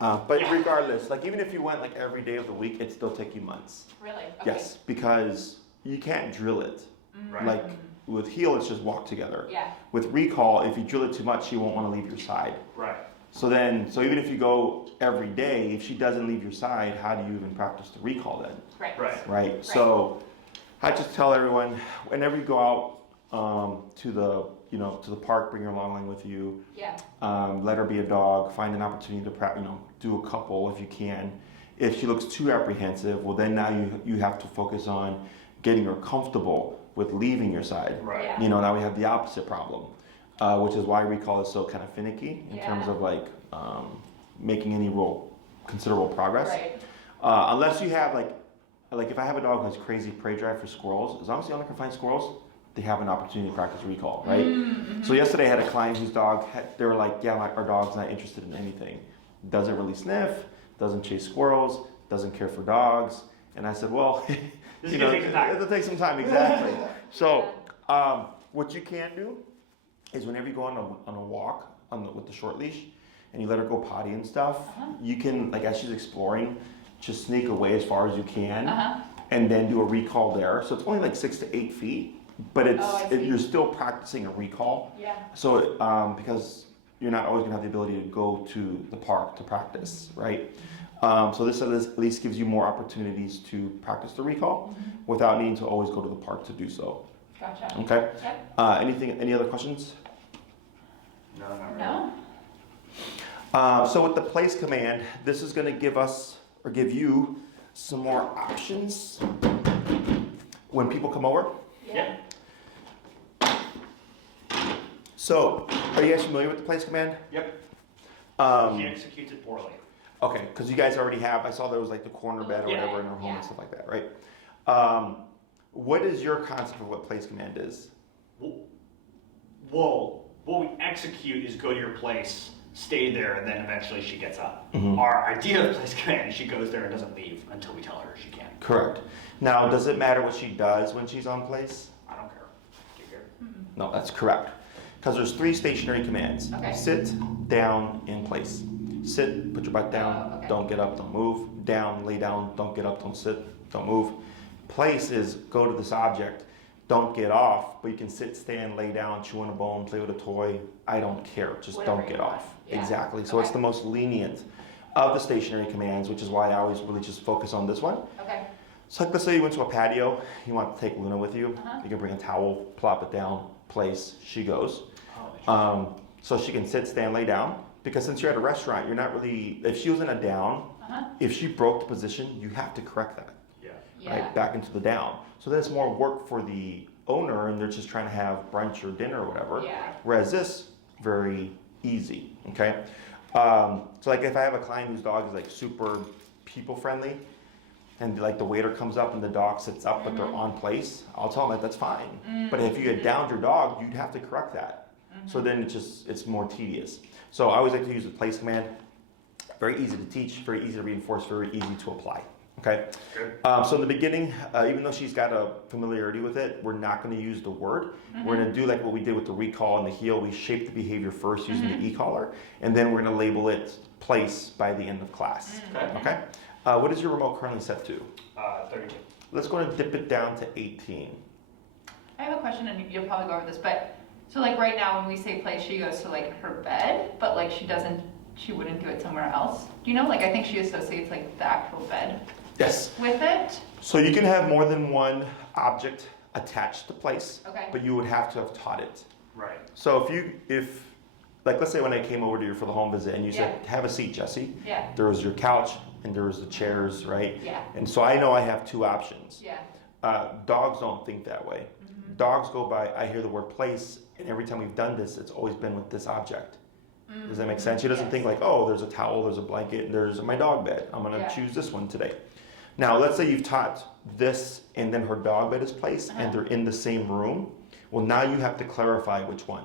But regardless, like even if you went like every day of the week, it'd still take you months. Really? Okay. Yes, because you can't drill it. Mm-hmm. Like with heel, it's just walk together. Yeah. With recall, if you drill it too much, she won't want to leave your side. Right. So even if you go every day, if she doesn't leave your side, how do you even practice the recall then? Right. Right. So I just tell everyone, whenever you go out to the park, bring your long line with you. Yeah. Let her be a dog. Find an opportunity to do a couple if you can. If she looks too apprehensive, well then now you have to focus on getting her comfortable with leaving your side. Right. Yeah. Now we have the opposite problem, which is why recall is so kind of finicky in terms of like making any real considerable progress. Right. Unless you have like if I have a dog who has crazy prey drive for squirrels, as long as the owner can find squirrels, they have an opportunity to practice recall, right? Mm-hmm. So yesterday I had a client whose dog, they were like, yeah, our dog's not interested in anything. Doesn't really sniff, doesn't chase squirrels, doesn't care for dogs. And I said, well, it'll take some time, exactly. So what you can do is whenever you go on a walk with the short leash and you let her go potty and stuff, you can, like as she's exploring, just sneak away as far as you can and then do a recall there. So it's only like 6 to 8 feet, but you're still practicing a recall. Yeah. So because you're not always gonna have the ability to go to the park to practice, right? So this at least gives you more opportunities to practice the recall without needing to always go to the park to do so. Gotcha. Okay. Yep. Any other questions? No, not really. No. So with the place command, this is going to give you some more options when people come over. Yeah. So, are you guys familiar with the place command? Yep. He executes it poorly. Okay, because you guys already have. I saw there was like the corner bed or Yeah. whatever in her home Yeah. and stuff like that, right? What is your concept of what place command is? Well, what we execute is go to your place, stay there, and then eventually she gets up. Mhm. Our idea of place command is she goes there and doesn't leave until we tell her she can. Correct. Now, does it matter what she does when she's on place? I don't care. Do you care? No, that's correct. Because there's 3 stationary commands. Okay. Sit, down, in place. Sit, put your butt down, Oh, okay. don't get up, don't move. Down, lay down, don't get up, don't sit, don't move. Place is go to this object, don't get off, but you can sit, stand, lay down, chew on a bone, play with a toy. I don't care, just Whatever don't you get want. off. Yeah. Exactly. So it's the most lenient of the stationary commands, which is why I always really just focus on this one. Okay. So like, let's say you went to a patio, you want to take Luna with you. Uh-huh. You can bring a towel, plop it down, place, she goes. Oh, So she can sit, stand, lay down. Because since you're at a restaurant, you're not really, if she was in a down, if she broke the position, you have to correct that, Yeah. right? Back into the down. So then it's more work for the owner and they're just trying to have brunch or dinner or whatever. Yeah. Whereas this, very easy, okay? So like if I have a client whose dog is like super people friendly and like the waiter comes up and the dog sits up but they're on place, I'll tell them that that's fine. But if you had downed your dog, you'd have to correct that. So then it's more tedious. So I always like to use the place command. Very easy to teach, very easy to reinforce, very easy to apply. Okay. Good. So in the beginning, even though she's got a familiarity with it, we're not going to use the word. We're going to do like what we did with the recall and the heel. We shape the behavior first using the e-collar, and then we're going to label it place by the end of class. Okay. What is your remote currently set to? 32. Let's go and dip it down to 18. I have a question, and you'll probably go over this, but so like right now when we say place, she goes to like her bed, but like she wouldn't do it somewhere else. Do you know? Like I think she associates like the actual bed Yes. with it. So you can have more than one object attached to place, Okay. but you would have to have taught it. Right. So if like let's say when I came over to you for the home visit and you said, have a seat, Jesse. Yeah. There was your couch and there was the chairs, right? Yeah. And so I know I have 2 options. Yeah. Dogs don't think that way. Dogs go by, I hear the word place, and every time we've done this, it's always been with this object. Does that make sense? She doesn't think like, oh, there's a towel, there's a blanket, and there's my dog bed. I'm gonna choose this one today. Now, let's say you've taught this and then her dog bed is placed and they're in the same room. Well, now you have to clarify which one.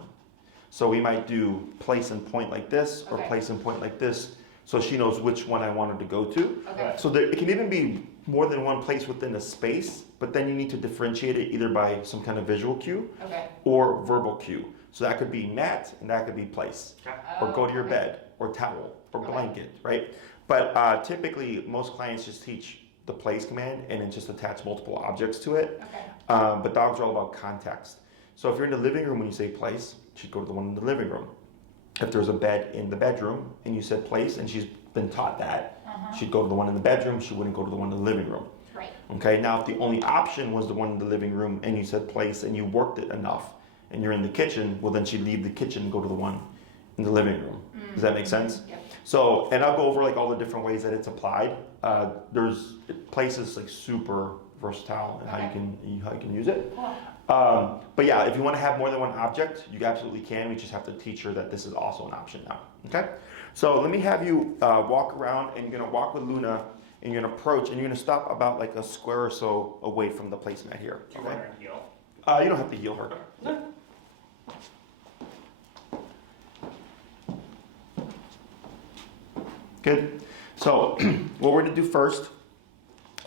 So we might do place and point like this or place and point like this so she knows which one I want her to go to. Okay. So it can even be more than one place within a space, but then you need to differentiate it either by some kind of visual cue or verbal cue. So that could be mat and that could be place, or go to your bed, or towel. or blanket, right? But typically, most clients just teach the place command and then just attach multiple objects to it. Okay. But dogs are all about context. So if you're in the living room when you say place, she'd go to the one in the living room. If there's a bed in the bedroom and you said place and she's been taught that, she'd go to the one in the bedroom, she wouldn't go to the one in the living room. Right. Okay, now if the only option was the one in the living room and you said place and you worked it enough and you're in the kitchen, well then she'd leave the kitchen and go to the one in the living room. Does that make sense? Yep. So, and I'll go over like all the different ways that it's applied. There's places like super versatile and how you can use it. Cool. But yeah, if you want to have more than one object, you absolutely can. We just have to teach her that this is also an option now. Okay? So let me have you walk around, and you're gonna walk with Luna, and you're gonna approach, and you're gonna stop about like a square or so away from the placemat here. Do you want her to heel? You don't have to heel her. No. Good. So what we're gonna do first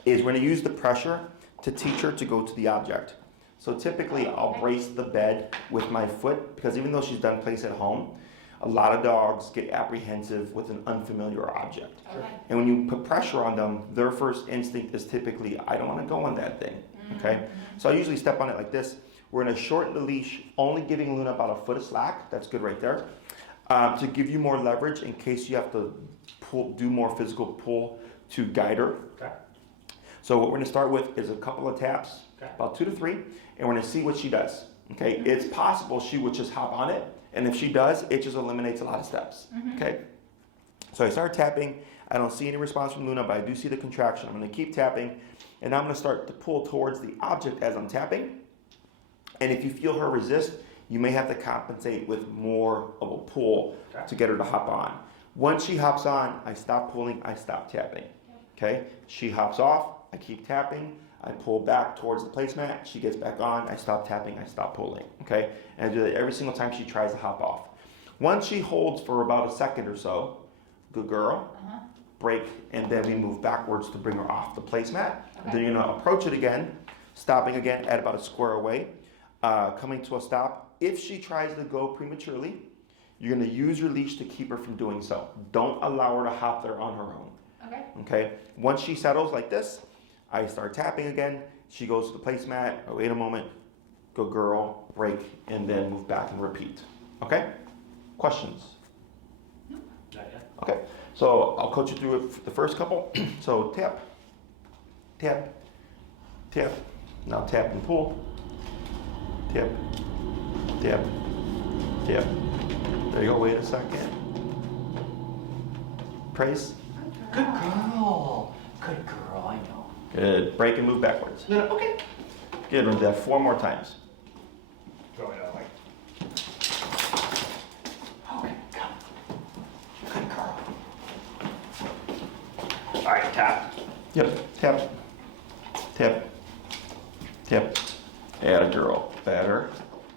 is we're gonna use the pressure to teach her to go to the object. So typically I'll brace the bed with my foot because even though she's done place at home, a lot of dogs get apprehensive with an unfamiliar object. Okay. And when you put pressure on them, their first instinct is typically, I don't want to go on that thing. Okay? So I usually step on it like this. We're going to shorten the leash, only giving Luna about a foot of slack. That's good right there. To give you more leverage in case you have to do more physical pull to guide her. Okay. So what we're going to start with is a couple of taps, Okay. about 2 to 3, and we're going to see what she does. Okay? It's possible she would just hop on it, and if she does, it just eliminates a lot of steps. Okay? So I start tapping. I don't see any response from Luna, but I do see the contraction. I'm going to keep tapping, and I'm going to start to pull towards the object as I'm tapping. And if you feel her resist, you may have to compensate with more of a pull to get her to hop on. Once she hops on, I stop pulling, I stop tapping. Okay? She hops off, I keep tapping, I pull back towards the placemat, she gets back on, I stop tapping, I stop pulling. Okay? And I do that every single time she tries to hop off. Once she holds for about a second or so, good girl, break, and then we move backwards to bring her off the placemat. Okay. Then you're gonna approach it again, stopping again at about a square away, coming to a stop. If she tries to go prematurely, you're gonna use your leash to keep her from doing so. Don't allow her to hop there on her own. Okay. Okay? Once she settles like this, I start tapping again. She goes to the placemat. I wait a moment. Good girl. Break, and then move back and repeat. Okay? Questions? Not yet. Okay. So I'll coach you through it the first couple. So tap, tap, tap. Now tap and pull. Tap, tap, tap. There you go. Wait a second. Praise. Good girl. Good girl, I know. Good. Break and move backwards. No, okay. Good. We'll do that 4 more times. Go ahead, like. Okay, come. Good girl. All right, tap. Yep. Tap, tap, tap. Add a girl. Better.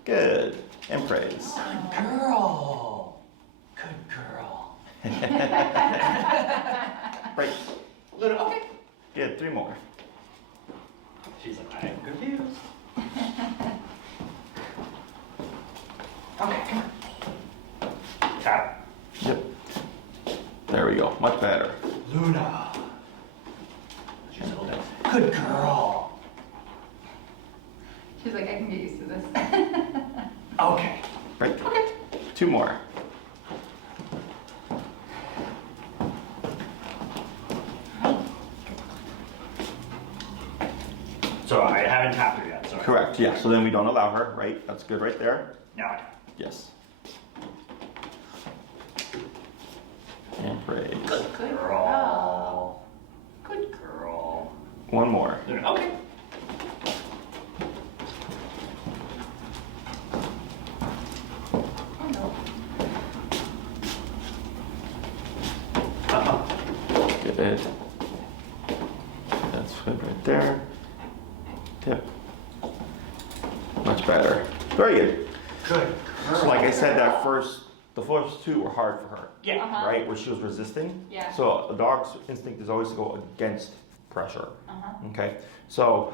Good. And praise. Good girl. Good girl. Break. Little, okay. Good. 3 more. She's like, I'm confused. Okay, come on. Tap. Yep. There we go. Much better. Luna. She's a little bit. Good girl. She's like, I can get used to this. Okay. Break. Okay. 2 more. So I haven't tapped her yet, so. Correct. Yeah. So then we don't allow her, right? That's good right there. Now I tap. Yes. And praise. Good girl. Good girl. 1 more. Luna, okay. Oh no. Good. That's good right there. Tip. Much better. Very good. Good girl. So like I said, the first 2 were hard for her, Yeah. Uh-huh. right? Where she was resisting. Yeah. So a dog's instinct is always to go against pressure. Uh-huh. Okay. So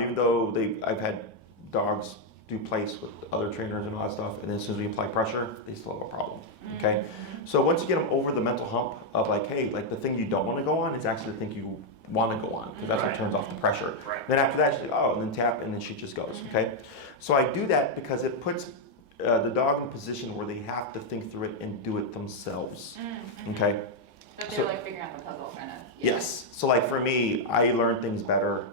even though I've had dogs do place with other trainers and all that stuff, and then as soon as we apply pressure, they still have a problem. Okay, so once you get them over the mental hump of like, hey, like the thing you don't want to go on is actually the thing you want to go on, because that's what turns off the pressure. Then after that, she's like, oh, and then tap, and then she just goes. Okay, so I do that because it puts the dog in a position where they have to think through it and do it themselves. Okay. That they're like figuring out the puzzle kind of. Yes. So like for me, I learn things better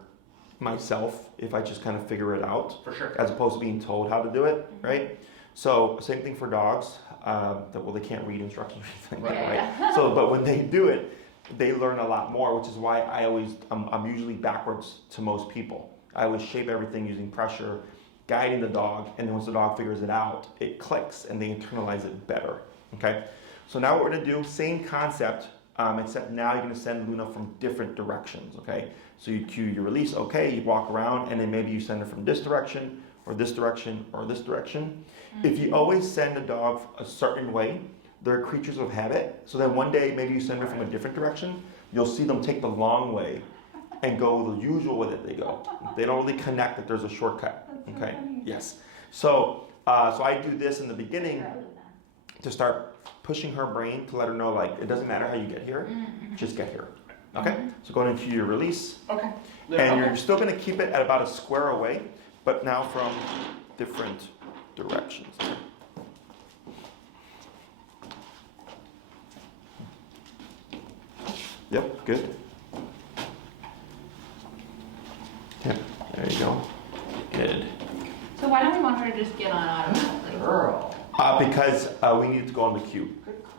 myself if I just kind of figure it out. For sure. As opposed to being told how to do it, right? So same thing for dogs. Well, they can't read instructions or anything, right? Yeah. So, but when they do it, they learn a lot more, which is why I'm usually backwards to most people. I always shape everything using pressure, guiding the dog, and then once the dog figures it out, it clicks and they internalize it better. Okay. So now what we're gonna do, same concept. Except now you're going to send Luna from different directions, okay? So you cue your release, okay, you walk around, and then maybe you send her from this direction, or this direction, or this direction. If you always send a dog a certain way, they're creatures of habit. So then one day, maybe you send her from a different direction, you'll see them take the long way and go the usual way that they go. They don't really connect that there's a shortcut, okay? Funny. Yes. So I do this in the beginning to start pushing her brain to let her know, like, it doesn't matter how you get here, just get here. Okay? So going into your release. Okay. And you're still going to keep it at about a square away, but now from different directions. Yep, good. Yep, there you go. Good. So why don't we want her to just get on automatically? Girl. Because we need to go on the cue.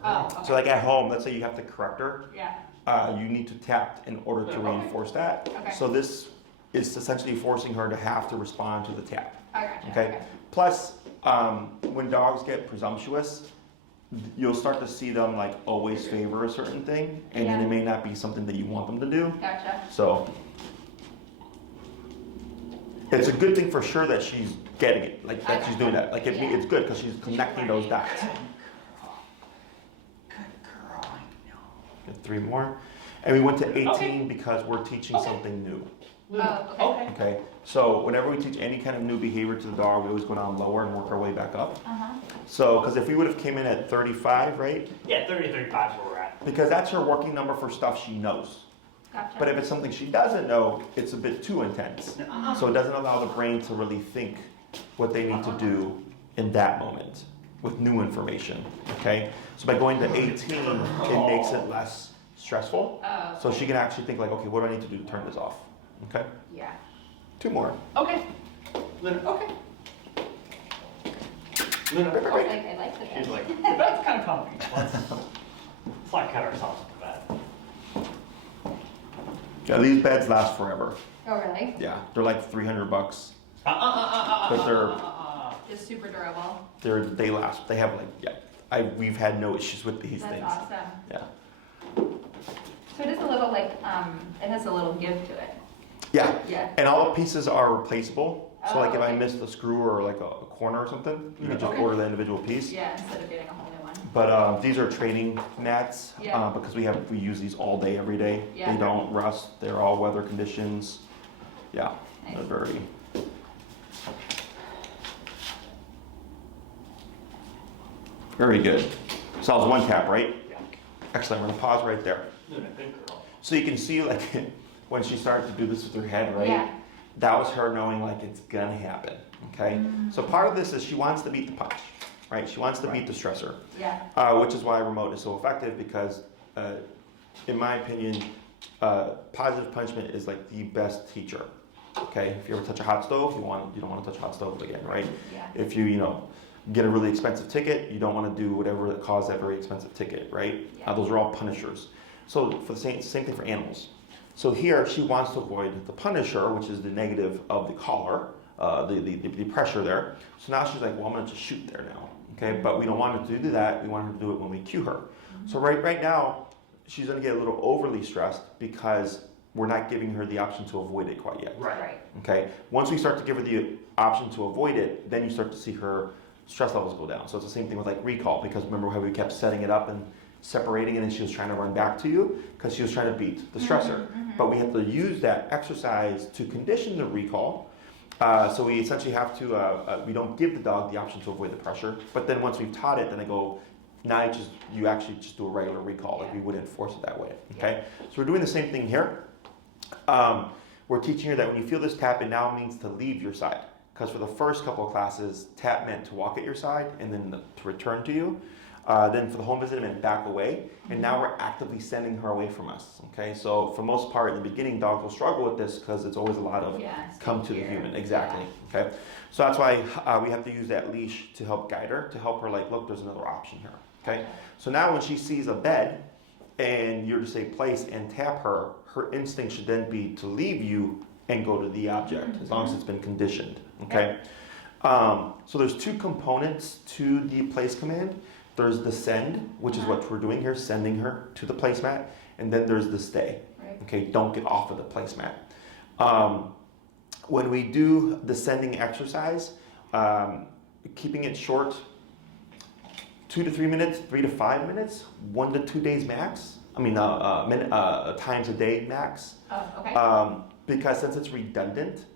Oh, okay. So like at home, let's say you have to correct her, Yeah. you need to tap in order to reinforce that. Okay. So this is essentially forcing her to have to respond to the tap. I gotcha. Okay. Plus, when dogs get presumptuous, you'll start to see them like always favor a certain thing, and then Yeah. it may not be something that you want them to do. Gotcha. So it's a good thing for sure that she's getting it, like that she's doing that. Like it's good because she's connecting those dots. Good girl, I know. Get 3 more. And we went to 18 because we're teaching something new. Oh, okay. Okay, so whenever we teach any kind of new behavior to the dog, we always go down lower and work our way back up. So, because if we would have came in at 35, right? Yeah, 30 to 35 is where we're at. Because that's her working number for stuff she knows. Gotcha. But if it's something she doesn't know, it's a bit too intense. So it doesn't allow the brain to really think what they need to do in that moment with new information, okay? So by going to 18, it makes it less stressful. Oh, So she can actually think like, okay, what do I need to do to turn this off? Okay, yeah. 2 more. Okay. Luna, okay. Luna, I okay. like the She's bed. like, that's kind of comfy. Let's not cut ourselves in the bed. Yeah, these beds last forever. Oh, really? Yeah, they're like $300, but Just super durable. they last. They have like we've had no issues with these That's things. awesome. Yeah. So it is a little like, it has a little give to it. Yeah. Yeah. And all the pieces are replaceable. So like if I okay. missed a screw or like a corner or something, you can just Okay. order the individual piece. Yeah, instead of getting a whole new one. But these are training mats Yeah. because we use these all day, every day. Yeah. They don't rust. They're all weather conditions. Yeah, Nice. they're very. Very good. So that was 1 tap, right? Yeah. Excellent. We're gonna pause right there. Luna, good girl. So you can see like when she started to do this with her head, right? Yeah. That was her knowing like it's gonna happen. Okay. So part of this is she wants to beat the punch, right? She wants to beat the stressor, Yeah. which is why remote is so effective because, in my opinion, positive punishment is like the best teacher. Okay. If you ever touch a hot stove, you don't want to touch a hot stove again, right? Yeah. If you get a really expensive ticket, you don't want to do whatever that caused that very expensive ticket, right? Yeah. Those are all punishers. So for the same thing for animals. So here she wants to avoid the punisher, which is the negative of the collar, the pressure there. So now she's like, well, I'm going to just shoot there now. Okay, but we don't want her to do that. We want her to do it when we cue her. So right now, she's going to get a little overly stressed because we're not giving her the option to avoid it quite yet. Right. Okay. Once we start to give her the option to avoid it, then you start to see her stress levels go down. So it's the same thing with like recall, because remember how we kept setting it up and separating it and she was trying to run back to you because she was trying to beat the stressor. But we have to use that exercise to condition the recall So we essentially have to, we don't give the dog the option to avoid the pressure, but then once we've taught it, then I go, now you actually just do a regular recall, like we wouldn't force it that way, okay? So we're doing the same thing here. We're teaching her that when you feel this tap, it now means to leave your side. Because for the first couple of classes, tap meant to walk at your side and then to return to you. Then for the home visit, it meant back away. And now we're actively sending her away from us. Okay, so for most part, in the beginning, dogs will struggle with this because it's always a lot of come to the human. Exactly. Yeah. Okay, so that's why we have to use that leash to help guide her, to help her like, look, there's another option here. Okay, so now when she sees a bed and you're to say place and tap her, her instinct should then be to leave you and go to the object, as long as it's been conditioned. Okay, so there's two components to the place command. There's the send, which is what we're doing here, sending her to the placemat, and then there's the stay. Right. Okay, don't get off of the placemat. When we do the sending exercise, keeping it short, 2 to 3 minutes, 3 to 5 minutes, 1 to 2 days max. I mean, times a day max. Oh, okay. Because since it's redundant,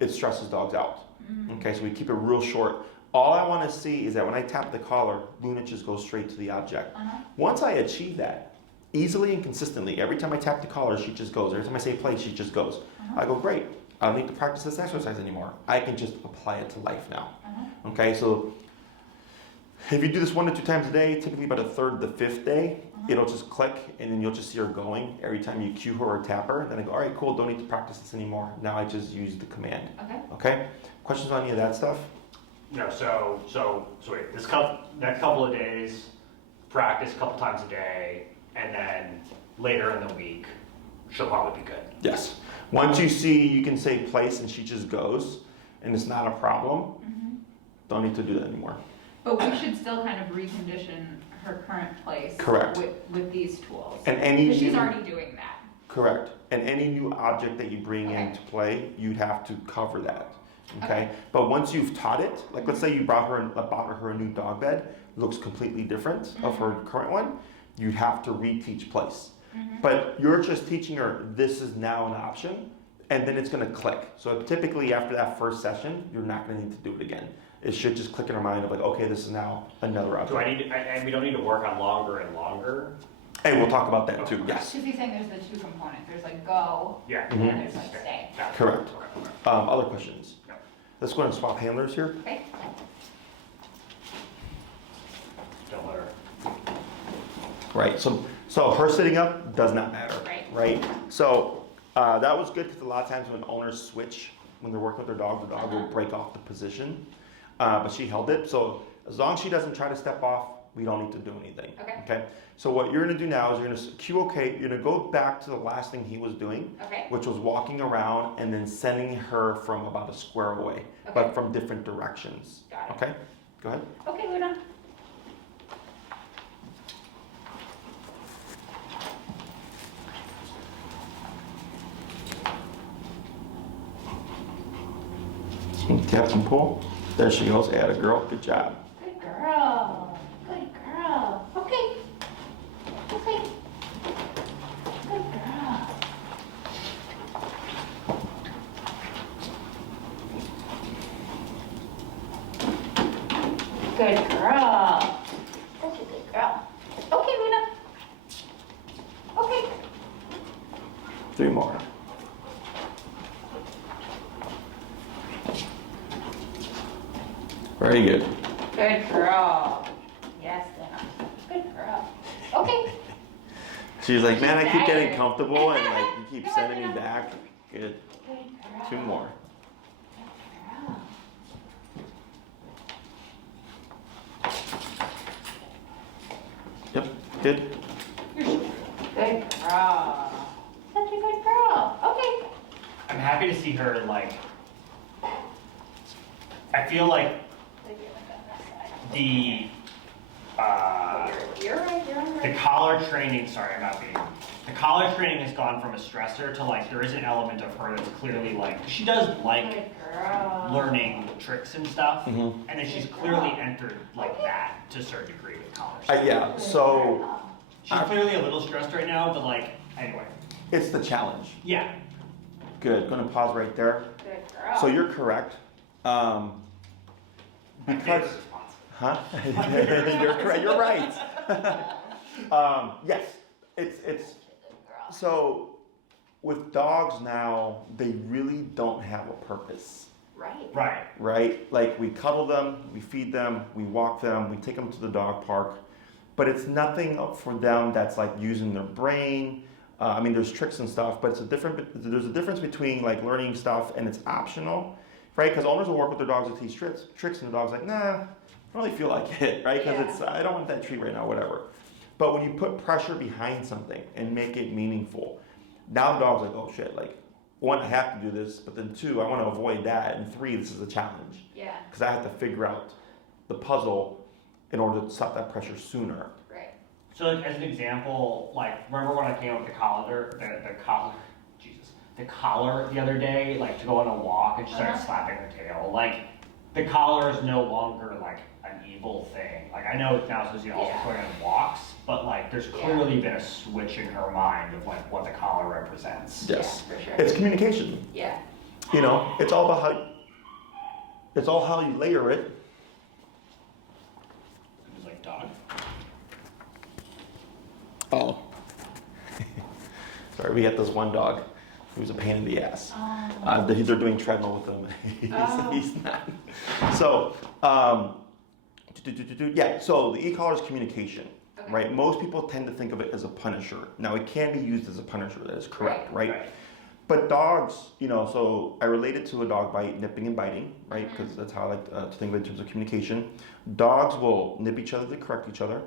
it stresses dogs out. Okay, so we keep it real short. All I want to see is that when I tap the collar, Luna just goes straight to the object. Once I achieve that, easily and consistently, every time I tap the collar, she just goes. Every time I say play, she just goes. I go, great. I don't need to practice this exercise anymore. I can just apply it to life now. Okay, so if you do this 1 to 2 times a day, typically about a third to the 5th day, it'll just click and then you'll just see her going every time you cue her or tap her. Then I go, all right, cool, don't need to practice this anymore. Now I just use the command. Okay? Questions on any of that stuff? No, so wait, next couple of days, practice a couple times a day, and then later in the week, she'll probably be good. Yes. Once you see, you can say place and she just goes, and it's not a problem, don't need to do that anymore. But we should still kind of recondition her current place. Correct. With these tools. And any because she's already doing that. Correct. And any new object that you bring into play, you'd have to cover that. Okay? But once you've taught it, like let's say you bought her a new dog bed, looks completely different of her current one, you'd have to reteach place. But you're just teaching her this is now an option, and then it's going to click. So typically after that first session, you're not going to need to do it again. It should just click in her mind of like, okay, this is now another object. Do I need to, and we don't need to work on longer and longer? Hey, we'll talk about that too, yes. Because he's saying there's the 2 components. There's like go, and then there's like stay. Correct. Other questions? No. Let's go ahead and swap handlers here. Okay. Don't let her. Right, so her sitting up does not matter, right? So that was good because a lot of times when owners switch, when they're working with their dog, the dog will break off the position. But she held it, so as long as she doesn't try to step off, we don't need to do anything. Okay? So what you're gonna do now is you're gonna cue okay, you're gonna go back to the last thing he was doing, which was walking around and then sending her from about a square away, but from different directions. Got it. Okay? Go ahead. Okay, Luna. Tap and pull. There she goes. Add a girl. Good job. Good girl. Good girl. Okay. Okay. Good girl. Good girl. Such a good girl. Okay, Luna. Okay. 3 more. Very good. Good girl. Yes, Luna. Good girl. Okay. She's like, man, I keep getting tired. comfortable and like you keep Come on, sending me Luna. back. Good. Good girl. 2 more. Yep. Good. Good girl. Such a good girl. Okay. I'm happy to see her, like, I feel like the, You're right. the collar training, sorry, I'm not being, the collar training has gone from a stressor to like, there is an element of her that's clearly like, she does like Good girl. learning tricks and stuff, Mhm. and then she's clearly entered like that to a certain degree with collars. Yeah. So She's clearly a little stressed right now, but like, anyway. it's the challenge. Yeah. Good. Going to pause right there. Good girl. So you're correct. Because, huh? You're correct. You're right. Yes. It's so with dogs now, they really don't have a purpose. Right. Right? Like we cuddle them, we feed them, we walk them, we take them to the dog park, but it's nothing for them that's like using their brain. I mean, there's tricks and stuff, but there's a difference between like learning stuff and it's optional, right? Because owners will work with their dogs to teach tricks, and the dog's like, nah, I don't really feel like it, right? Because I don't want that treat right now, whatever. But when you put pressure behind something and make it meaningful, now the dog's like, oh shit, like, one, I have to do this, but then two, I want to avoid that, and three, this is a challenge. Yeah. Because I have to figure out the puzzle in order to stop that pressure sooner. Right. So like, as an example, like remember when I came up with the collar the other day, like to go on a walk and she started slapping her tail. Like the collar is no longer like an evil thing. Like I know it's now supposed to be also going on walks, but like there's clearly been a switch in her mind of like what the collar represents. Yes. Yeah, for sure. It's communication. Yeah. You know, it's all about how you layer it. It was like dog. Oh. Sorry, we got this one dog who's a pain in the ass. They're doing treadmill with him. He's not. So, so the e-collar is communication, right? Most people tend to think of it as a punisher. Now, it can be used as a punisher, that is correct, right? But dogs, you know, so I relate it to a dog bite, nipping and biting, right? Because that's how I like to think of it in terms of communication. Dogs will nip each other to correct each other.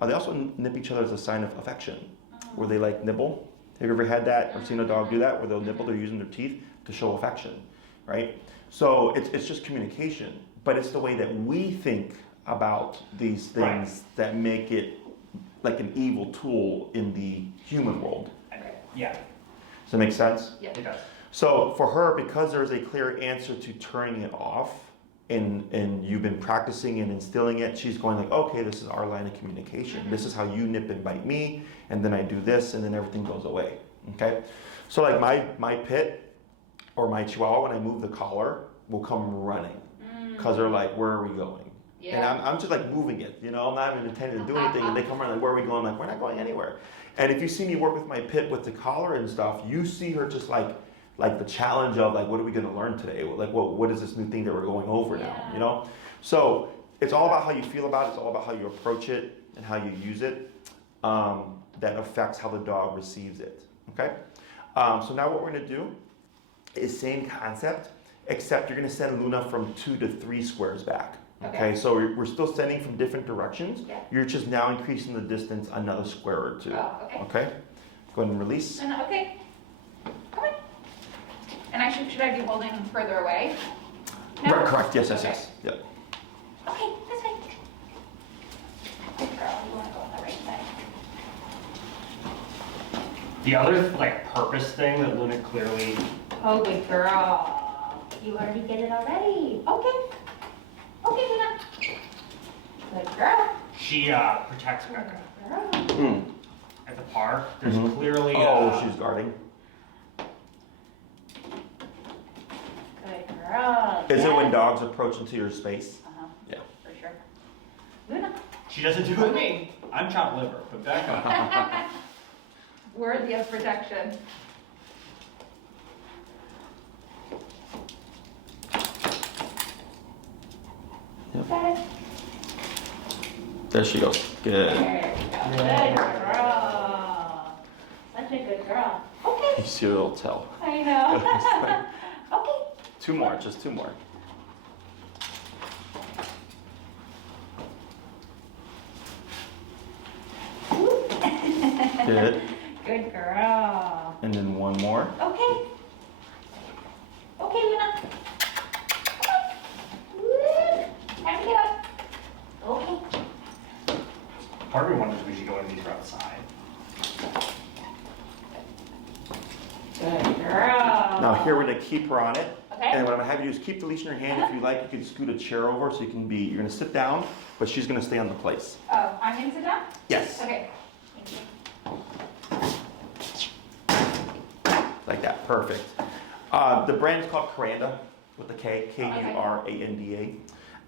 They also nip each other as a sign of affection, where they like nibble. Have you ever had that or seen a dog do that, where they'll nibble, they're using their teeth to show affection, right? So it's just communication, but it's the way that we think about these things that make it like an evil tool in the human world. Yeah. Does that make sense? Yeah. It does. So for her, because there's a clear answer to turning it off, and you've been practicing and instilling it, she's going like, okay, this is our line of communication. This is how you nip and bite me, and then I do this, and then everything goes away. Okay? So like my pit or my chihuahua, when I move the collar, will come running because they're like, where are we going? Yeah. And I'm just like moving it, you know, I'm not even intending to do anything, and they come around like, where are we going? I'm like, we're not going anywhere. And if you see me work with my pit with the collar and stuff, you see her just like the challenge of like, what are we going to learn today? Like, what is this new thing that we're going over now, you know? So it's all about how you feel about it. It's all about how you approach it and how you use it. That affects how the dog receives it, okay? So now what we're going to do is same concept, except you're going to send Luna from 2 to 3 squares back. Okay, so we're still sending from different directions. Yeah. You're just now increasing the distance another square or 2. Oh, okay. Okay? Go ahead and release. And, okay. Come on. And should I be holding further away? No? Right, correct. Yes. Okay. Yeah. Okay, this way. Good girl, you want to go on the right side. The other like purpose thing that Luna clearly. Oh, good girl. You already get it already. Okay. Okay, Luna. Good girl. She protects Becca. Good girl. At the park, there's clearly. She's guarding. Good girl. Is it when dogs approach into your space? Yeah. For sure. Luna. She doesn't do it with me. I'm chopped liver, but Becca. Worthy of protection. Yep. Got it. There she goes. Good. There you go. Good girl. Such a good girl. Okay. You see her little tail. I know. Okay. 2 more, just 2 more. Good. Good girl. And then 1 more. Okay. Okay, Luna. Woo. Time to get up. Okay. Part of me wonders if we should go into these outside. Good girl. Now here we're gonna keep her on it. Okay. And what I'm gonna have you do is keep the leash in your hand. If you like, you can scoot a chair over so you're gonna sit down, but she's gonna stay on the place. Oh, I'm going to sit down? Yes. Okay. Thank you. Like that, perfect. The brand is called Kuranda with the K, Kuranda.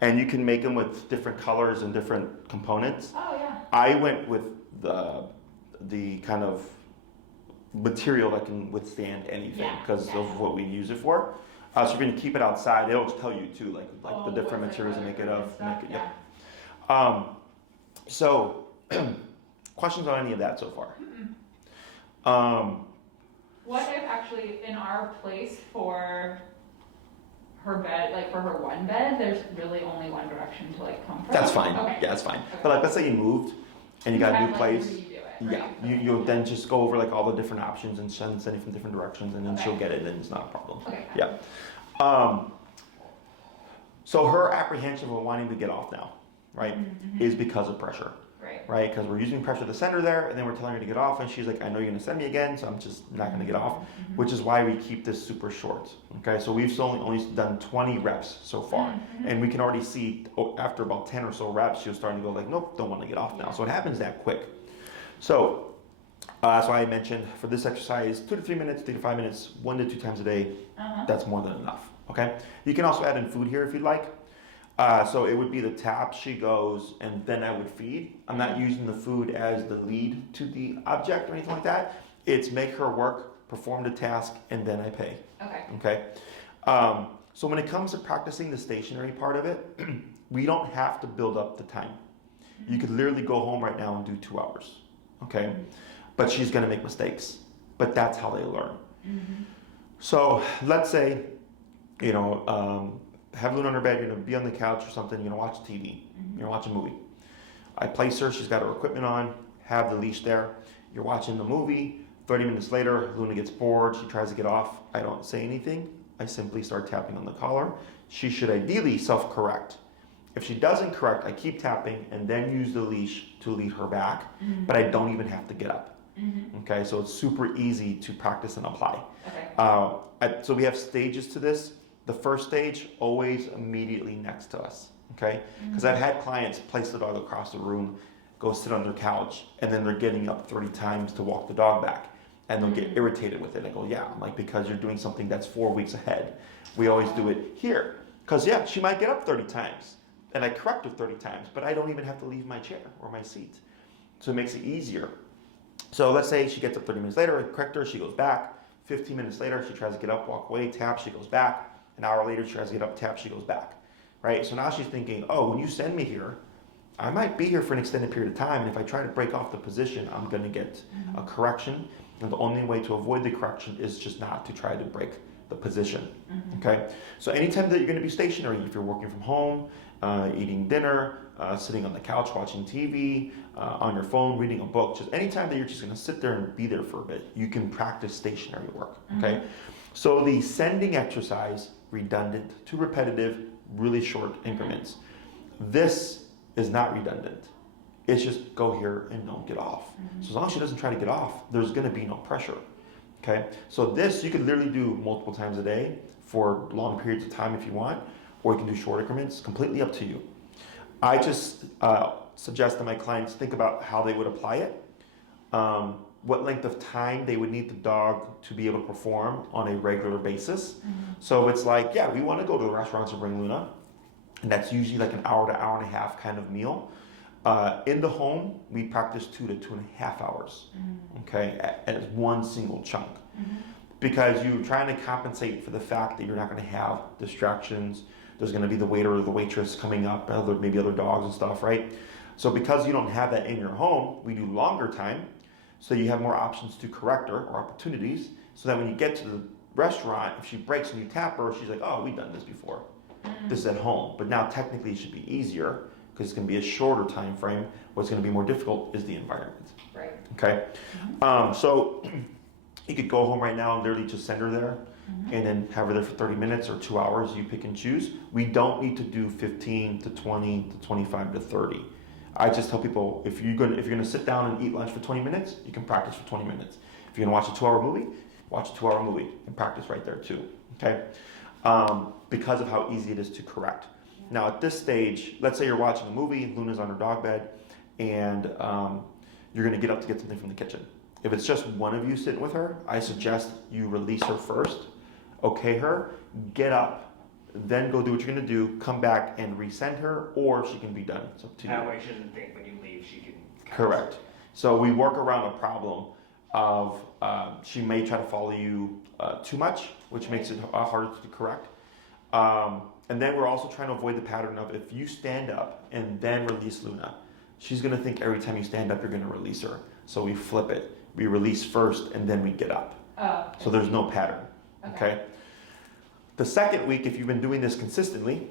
And you can make them with different colors and different components. Oh, yeah. I went with the kind of material that can withstand anything because of what we use it for. So if you're going to keep it outside, it'll tell you too, like the different materials to make it of. So, questions on any of that so far? What if actually in our place for her bed, like for her one bed, there's really only one direction to like come from? That's fine. Okay. Yeah, that's fine. Okay. But like, let's say you moved and you got a new place. Redo it, right? Yeah, you'll then just go over like all the different options and send it from different directions, and then she'll get it, and it's not a problem. Okay. Yeah. So her apprehension of wanting to get off now, right, is because of pressure. Right, because we're using pressure to send her there, and then we're telling her to get off, and she's like, I know you're going to send me again, so I'm just not going to get off, which is why we keep this super short. Okay, so we've only done 20 reps so far, and we can already see after about 10 or so reps, she was starting to go like, nope, don't want to get off now. So it happens that quick. So that's why I mentioned for this exercise, 2 to 3 minutes, 3 to 5 minutes, 1 to 2 times a day. That's more than enough. Okay, you can also add in food here if you'd like. So it would be the tap, she goes, and then I would feed. I'm not using the food as the lead to the object or anything like that. It's make her work, perform the task, and then I pay. Okay. So when it comes to practicing the stationary part of it, we don't have to build up the time. You could literally go home right now and do 2 hours. Okay. But she's going to make mistakes. But that's how they learn. So let's say, have Luna on her bed, you're going to be on the couch or something, you're going to watch TV, you're going to watch a movie. I place her, she's got her equipment on, have the leash there, you're watching the movie, 30 minutes later, Luna gets bored, she tries to get off, I don't say anything, I simply start tapping on the collar. She should ideally self-correct. If she doesn't correct, I keep tapping and then use the leash to lead her back, but I don't even have to get up. Okay, so it's super easy to practice and apply. So we have stages to this. The first stage, always immediately next to us, okay? Because I've had clients place the dog across the room, go sit on their couch, and then they're getting up 30 times to walk the dog back. And they'll get irritated with it. I go, yeah, I'm like, because you're doing something that's 4 weeks ahead. We always do it here. Because yeah, she might get up 30 times, and I correct her 30 times, but I don't even have to leave my chair or my seat. So it makes it easier. So let's say she gets up 30 minutes later, I correct her, she goes back. 15 minutes later, she tries to get up, walk away, tap, she goes back. An hour later, she tries to get up, tap, she goes back, right? So now she's thinking, oh, when you send me here, I might be here for an extended period of time, and if I try to break off the position, I'm going to get a correction, and the only way to avoid the correction is just not to try to break the position, okay? So anytime that you're going to be stationary, if you're working from home, eating dinner, sitting on the couch watching TV, on your phone, reading a book, just anytime that you're just going to sit there and be there for a bit, you can practice stationary work, okay? So the sending exercise, redundant to repetitive, really short increments. This is not redundant. It's just go here and don't get off. So as long as she doesn't try to get off, there's going to be no pressure. Okay. So this you could literally do multiple times a day for long periods of time if you want, or you can do short increments. Completely up to you. I just suggest that my clients think about how they would apply it. What length of time they would need the dog to be able to perform on a regular basis. So it's like, yeah, we want to go to the restaurants and bring Luna, and that's usually like an hour to hour and a half kind of meal. In the home, we practice 2 to 2.5 hours, okay, as one single chunk. Because you're trying to compensate for the fact that you're not going to have distractions. There's going to be the waiter or the waitress coming up, maybe other dogs and stuff, right? So because you don't have that in your home, we do longer time. So you have more options to correct her or opportunities, so that when you get to the restaurant, if she breaks and you tap her, she's like, oh, we've done this before. This is at home. But now technically it should be easier because it's going to be a shorter time frame. What's going to be more difficult is the environment. Right. Okay? So you could go home right now and literally just send her there and then have her there for 30 minutes or 2 hours. You pick and choose. We don't need to do 15 to 20 to 25 to 30. I just tell people, if you're gonna sit down and eat lunch for 20 minutes, you can practice for 20 minutes. If you're gonna watch a 2-hour movie, watch a 2-hour movie and practice right there too, okay? Because of how easy it is to correct. Now at this stage, let's say you're watching a movie, Luna's on her dog bed, and you're gonna get up to get something from the kitchen. If it's just one of you sitting with her, I suggest you release her first, okay her, get up, then go do what you're gonna do, come back and resend her, or she can be done. It's up to you. That way she doesn't think when you leave she can. Correct. So we work around a problem of she may try to follow you too much, which makes it harder to correct. And then we're also trying to avoid the pattern of if you stand up and then release Luna, she's gonna think every time you stand up you're gonna release her. So we flip it. We release first and then we get up. Oh. So there's no pattern. Okay. The second week, if you've been doing this consistently,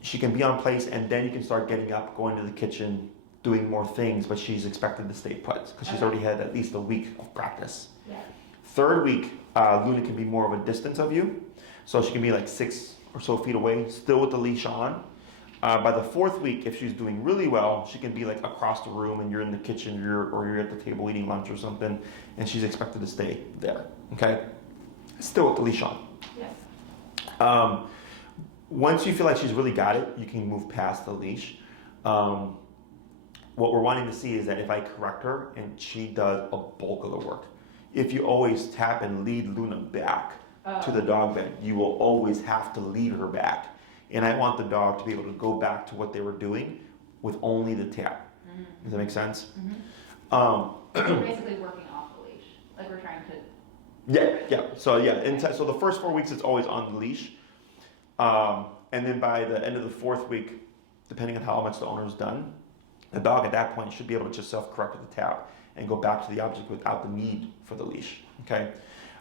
she can be on place and then you can start getting up, going to the kitchen, doing more things, but she's expected to stay put because she's already had at least a week of practice. Yeah. Third week, Luna can be more of a distance of you. So she can be like 6 or so feet away, still with the leash on. By the fourth week, if she's doing really well, she can be like across the room and you're in the kitchen or you're at the table eating lunch or something, and she's expected to stay there, okay? Still with the leash on. Yeah. Once you feel like she's really got it, you can move past the leash. What we're wanting to see is that if I correct her and she does a bulk of the work, if you always tap and lead Luna back to the dog bed, you will always have to lead her back. And I want the dog to be able to go back to what they were doing with only the tap. Does that make sense? We're basically working off the leash. Like we're trying to. Yeah. So so the first 4 weeks it's always on the leash. And then by the end of the fourth week, depending on how much the owner's done, the dog at that point should be able to just self-correct with the tap and go back to the object without the need for the leash. Okay.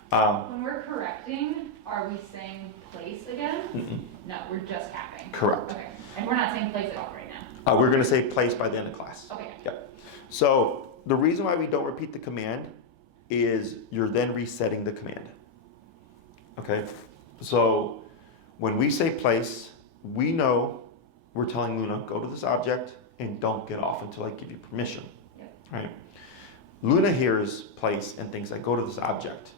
When we're correcting, are we saying place again? No, we're just tapping. Correct. Okay. And we're not saying place at all right now. We're going to say place by the end of class. Okay. Yeah. So the reason why we don't repeat the command is you're then resetting the command. Okay. So when we say place, we know we're telling Luna, go to this object and don't get off until I give you permission. Yep. Right? Luna hears place and thinks, I go to this object.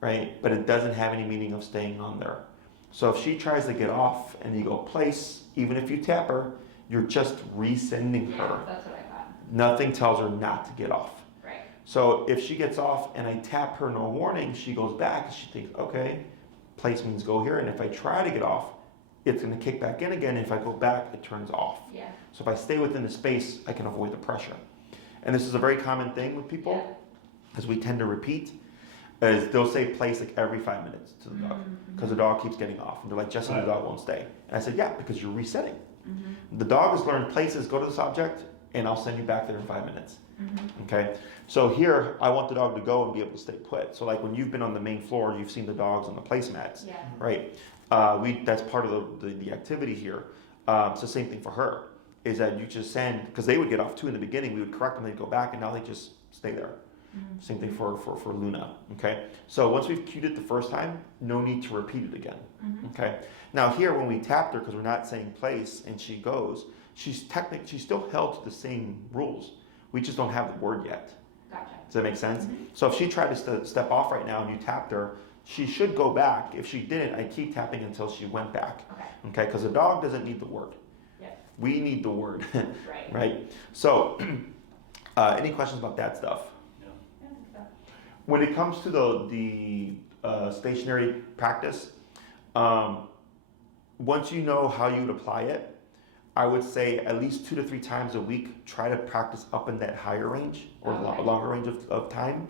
Right? But it doesn't have any meaning of staying on there. So if she tries to get off and you go place, even if you tap her, you're just resending her. That's what I thought. Nothing tells her not to get off. Right. So if she gets off and I tap her, no warning, she goes back and she thinks, okay, place means go here. And if I try to get off, it's going to kick back in again. If I go back, it turns off. Yeah. So if I stay within the space, I can avoid the pressure. And this is a very common thing with people, as we tend to repeat, is they'll say place like every 5 minutes to the dog because the dog keeps getting off. And they're like, Jesse, the dog won't stay. And I said, yeah, because you're resetting. The dog has learned places, go to this object, and I'll send you back there in 5 minutes. Okay? So here, I want the dog to go and be able to stay put. So like when you've been on the main floor, you've seen the dogs on the placemats, right? That's part of the activity here. It's the same thing for her, is that you just send, because they would get off too in the beginning, we would correct them, they'd go back, and now they just stay there. Same thing for Luna, okay? So once we've cued it the first time, no need to repeat it again, okay? Now here, when we tapped her, because we're not saying place, and she goes, she's still held to the same rules. We just don't have the word yet. Gotcha. Does that make sense? So if she tried to step off right now and you tapped her, she should go back. If she didn't, I keep tapping until she went back. Okay? Because the dog doesn't need the word. We need the word. Right? So, any questions about that stuff? When it comes to the stationary practice, once you know how you would apply it, I would say at least 2 to 3 times a week, try to practice up in that higher range or longer range of time.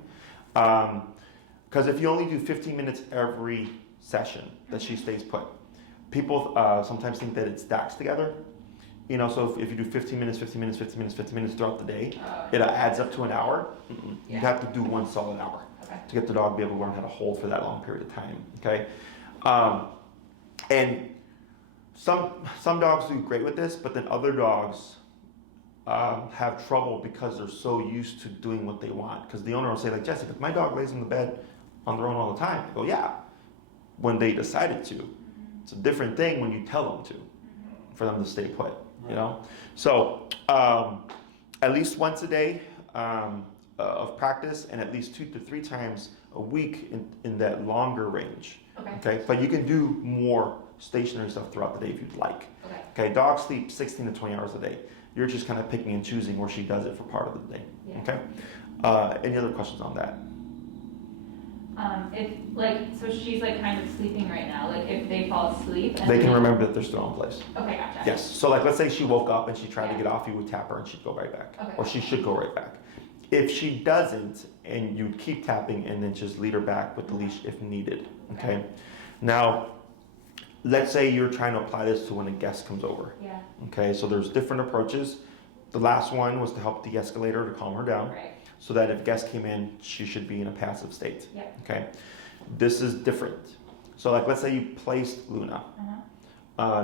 Because if you only do 15 minutes every session that she stays put, people sometimes think that it stacks together. You know, so if you do 15 minutes, 15 minutes, 15 minutes, 15 minutes throughout the day, it adds up to an hour. You'd have to do 1 solid hour to get the dog to be able to learn how to hold for that long period of time, okay? And some dogs do great with this, but then other dogs have trouble because they're so used to doing what they want. Because the owner will say, like, Jesse, but my dog lays in the bed on their own all the time. I go, yeah, when they decided to. It's a different thing when you tell them to, for them to stay put. You know, so at least once a day of practice, and at least 2 to 3 times a week in that longer range. Okay. But you can do more stationary stuff throughout the day if you'd like. Okay. Dogs sleep 16 to 20 hours a day. You're just kind of picking and choosing where she does it for part of the day. Okay. Any other questions on that? if like, so she's like kind of sleeping right now, like if they fall asleep and They can remember that they're still in place. Okay, gotcha. Yes. So like, let's say she woke up and she tried to get off, you would tap her and she'd go right back. Okay. Or she should go right back. If she doesn't, and you keep tapping and then just lead her back with the leash if needed, okay? Now, let's say you're trying to apply this to when a guest comes over. Yeah. Okay, so there's different approaches. The last one was to help de-escalate her, to calm her down. Right. So that if guests came in, she should be in a passive state. Yeah. Okay, this is different. So like, let's say you placed Luna.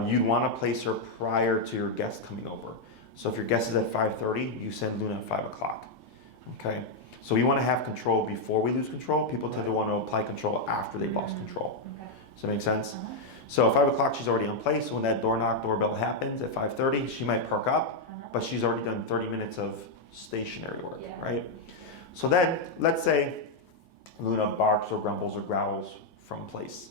You'd want to place her prior to your guest coming over. So if your guest is at 5:30, you send Luna at 5 o'clock. Okay, so we want to have control before we lose control. People tend to want to apply control after they've lost control. Okay. Does that make sense? So at 5 o'clock, she's already in place. So when that doorbell happens at 5:30, she might perk up, but she's already done 30 minutes of stationary work, right? So then, let's say Luna barks or grumbles or growls from place.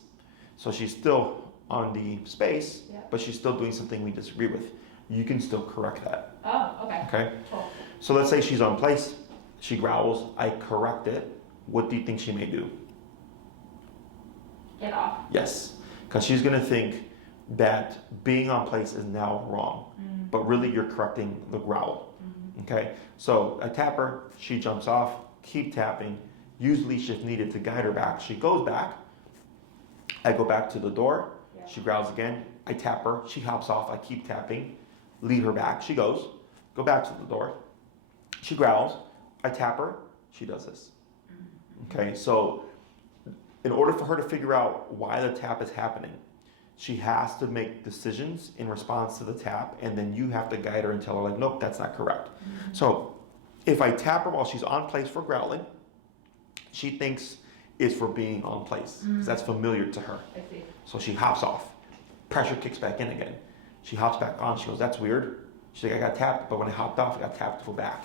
So she's still on the space, but she's still doing something we disagree with. You can still correct that. Oh, okay. Okay? Cool. So let's say she's on place, she growls, I correct it. What do you think she may do? Get off. Yes, because she's going to think that being on place is now wrong, but really you're correcting the growl. Okay, so I tap her, she jumps off, keep tapping, use leash if needed to guide her back. She goes back, I go back to the door, she growls again, I tap her, she hops off, I keep tapping, lead her back, she goes, go back to the door, she growls, I tap her, she does this. Okay, so in order for her to figure out why the tap is happening, she has to make decisions in response to the tap, and then you have to guide her and tell her, like, nope, that's not correct. So if I tap her while she's on place for growling, she thinks it's for being on place, because that's familiar to her. I see. So she hops off. Pressure kicks back in again. She hops back on. She goes, that's weird. She's like, I got tapped, but when I hopped off, I got tapped to go back.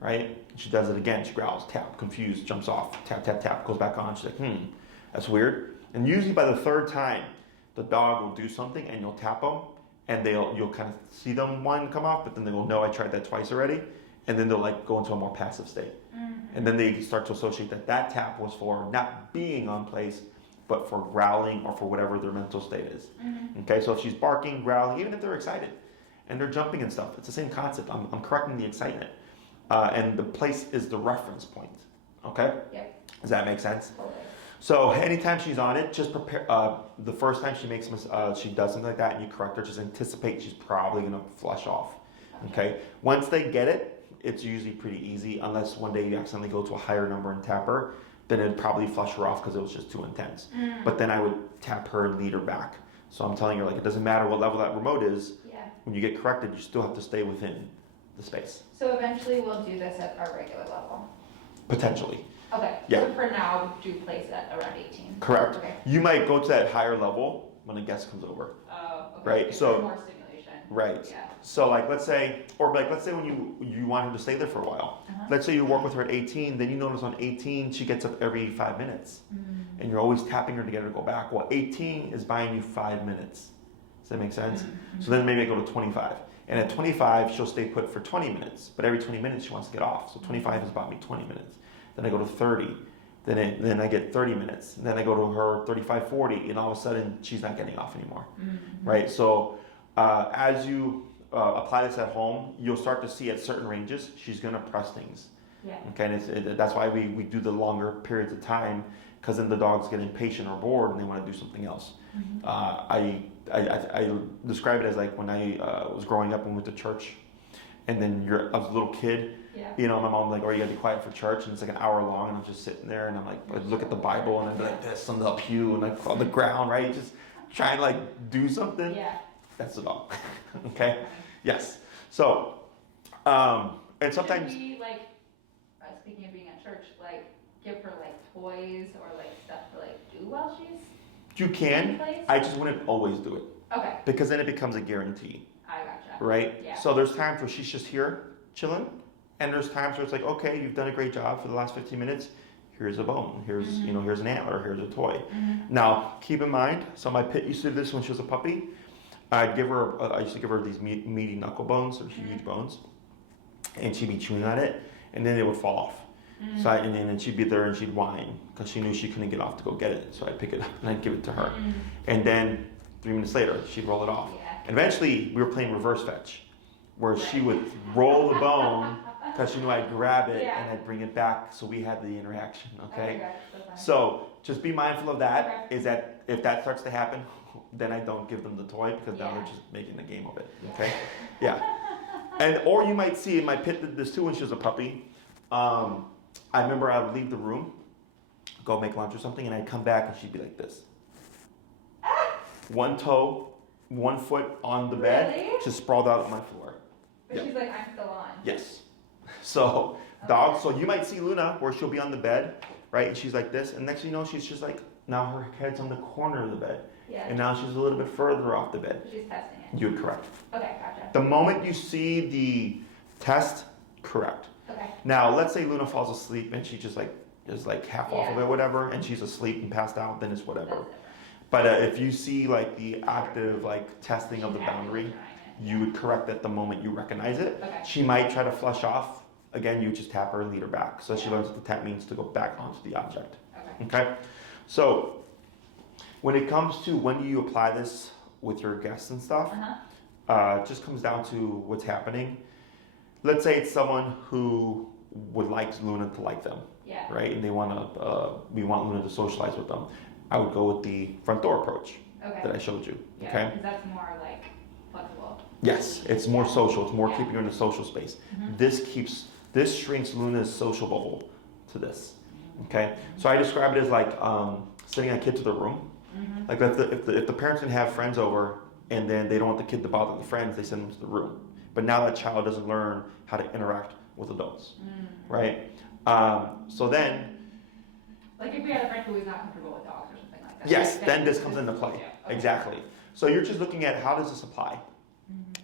Right? She does it again. She growls, tap, confused, jumps off, tap, tap, tap, goes back on. She's like, that's weird. And usually by the third time, the dog will do something and you'll tap them and you'll kind of see them one come off, but then they go, no, I tried that twice already. And then they'll like go into a more passive state. And then they start to associate that tap was for not being on place, but for growling or for whatever their mental state is. Okay, so if she's barking, growling, even if they're excited and they're jumping and stuff, it's the same concept. I'm correcting the excitement. And the place is the reference point. Okay? Yep. Does that make sense? Totally. So anytime she's on it, just prepare. The first time she she does something like that, and you correct her, just anticipate she's probably gonna flush off. Okay. Once they get it, it's usually pretty easy. Unless one day you accidentally go to a higher number and tap her, then it'd probably flush her off because it was just too intense. But then I would tap her and lead her back. So I'm telling her, like, it doesn't matter what level that remote is. Yeah. When you get corrected, you still have to stay within the space. So eventually we'll do this at our regular level. Potentially. Okay. Yeah. So for now, do place at around 18. Correct. Okay. You might go to that higher level when a guest comes over. Oh, okay. Right, If so- there's more stimulation. Right. Yeah. So like let's say when you want her to stay there for a while. Let's say you work with her at 18, then you notice on 18 she gets up every 5 minutes. And you're always tapping her to get her to go back. Well, 18 is buying you 5 minutes. Does that make sense? So then maybe I go to 25. And at 25, she'll stay put for 20 minutes. But every 20 minutes she wants to get off. So 25 has bought me 20 minutes. Then I go to 30. Then I get 30 minutes. And then I go to her 35, 40. And all of a sudden, she's not getting off anymore. Right? So as you apply this at home, you'll start to see at certain ranges, she's going to press things. Yeah. Okay, and that's why we do the longer periods of time, because then the dogs get impatient or bored and they want to do something else. I describe it as like when I was growing up and went to church, and then I was a little kid. Yeah. You know, my mom like, oh, you gotta be quiet for church, and it's like an hour long, and I'm just sitting there, and I'm like, I look at the Bible, and I'm like this on the pew, and like on the ground, right? Just trying to like do something. Yeah. That's the dog. Okay. Yes. So, and sometimes. Should we, like, speaking of being at church, like, give her, like, toys or, like, stuff to, like, do while she's You in can. place? I just wouldn't always do it, Okay, because then it becomes a guarantee, I gotcha. right? Yeah. So there's times where she's just here chilling, and there's times where it's like, okay, you've done a great job for the last 15 minutes. Here's a bone. Here's here's an antler. Here's a toy. Now keep in mind, so my pit used to do this when she was a puppy. I used to give her these meaty knuckle bones, or huge bones, and she'd be chewing on it, and then they would fall off. So and then she'd be there and she'd whine because she knew she couldn't get off to go get it. So I'd pick it up and I'd give it to her. And then 3 minutes later, she'd roll it off. Yeah. And eventually, we were playing reverse fetch, where she would roll the bone because she knew I'd grab it and I'd bring it back. So we had the interaction, okay? So just be mindful of that, is that if that starts to happen, then I don't give them the toy because now they're just making a game of it, okay? Yeah. And or you might see, my pit did this too when she was a puppy. I remember I would leave the room, go make lunch or something, and I'd come back and she'd be like this. One toe, 1 foot on the bed, just sprawled out on my floor. But she's like, I'm still on. Yes. So dogs, so you might see Luna where she'll be on the bed, right? And she's like this, and next thing you know, she's just like, now her head's on the corner of the bed. Yeah. And now she's a little bit further off the bed. She's testing it. You're correct. Okay, gotcha. The moment you see the test, correct. Okay. Now, let's say Luna falls asleep and she just like is like half off of it, whatever, and she's asleep and passed out, then it's whatever. But if you see like the active like testing of the boundary, you would correct it the moment you recognize it. Okay. She might try to flush off. Again, you just tap her and lead her back. So she learns what the tap means to go back onto the object. Okay? So when it comes to when you apply this with your guests and stuff, it just comes down to what's happening. Let's say it's someone who would like Luna to like them, right? And they want to, we want Luna to socialize with them. I would go with the front door approach that I showed you. Okay? Because that's more like flexible. Yes, it's more social. It's more keeping her in the social space. This shrinks Luna's social bubble to this. Okay, so I describe it as like sending a kid to the room. Like if the parents can have friends over and then they don't want the kid to bother the friends, they send them to the room. But now that child doesn't learn how to interact with adults, right? So then, like if we had a friend who was not comfortable with dogs or something like that. yes, then this comes into play. Exactly. So you're just looking at how does this apply.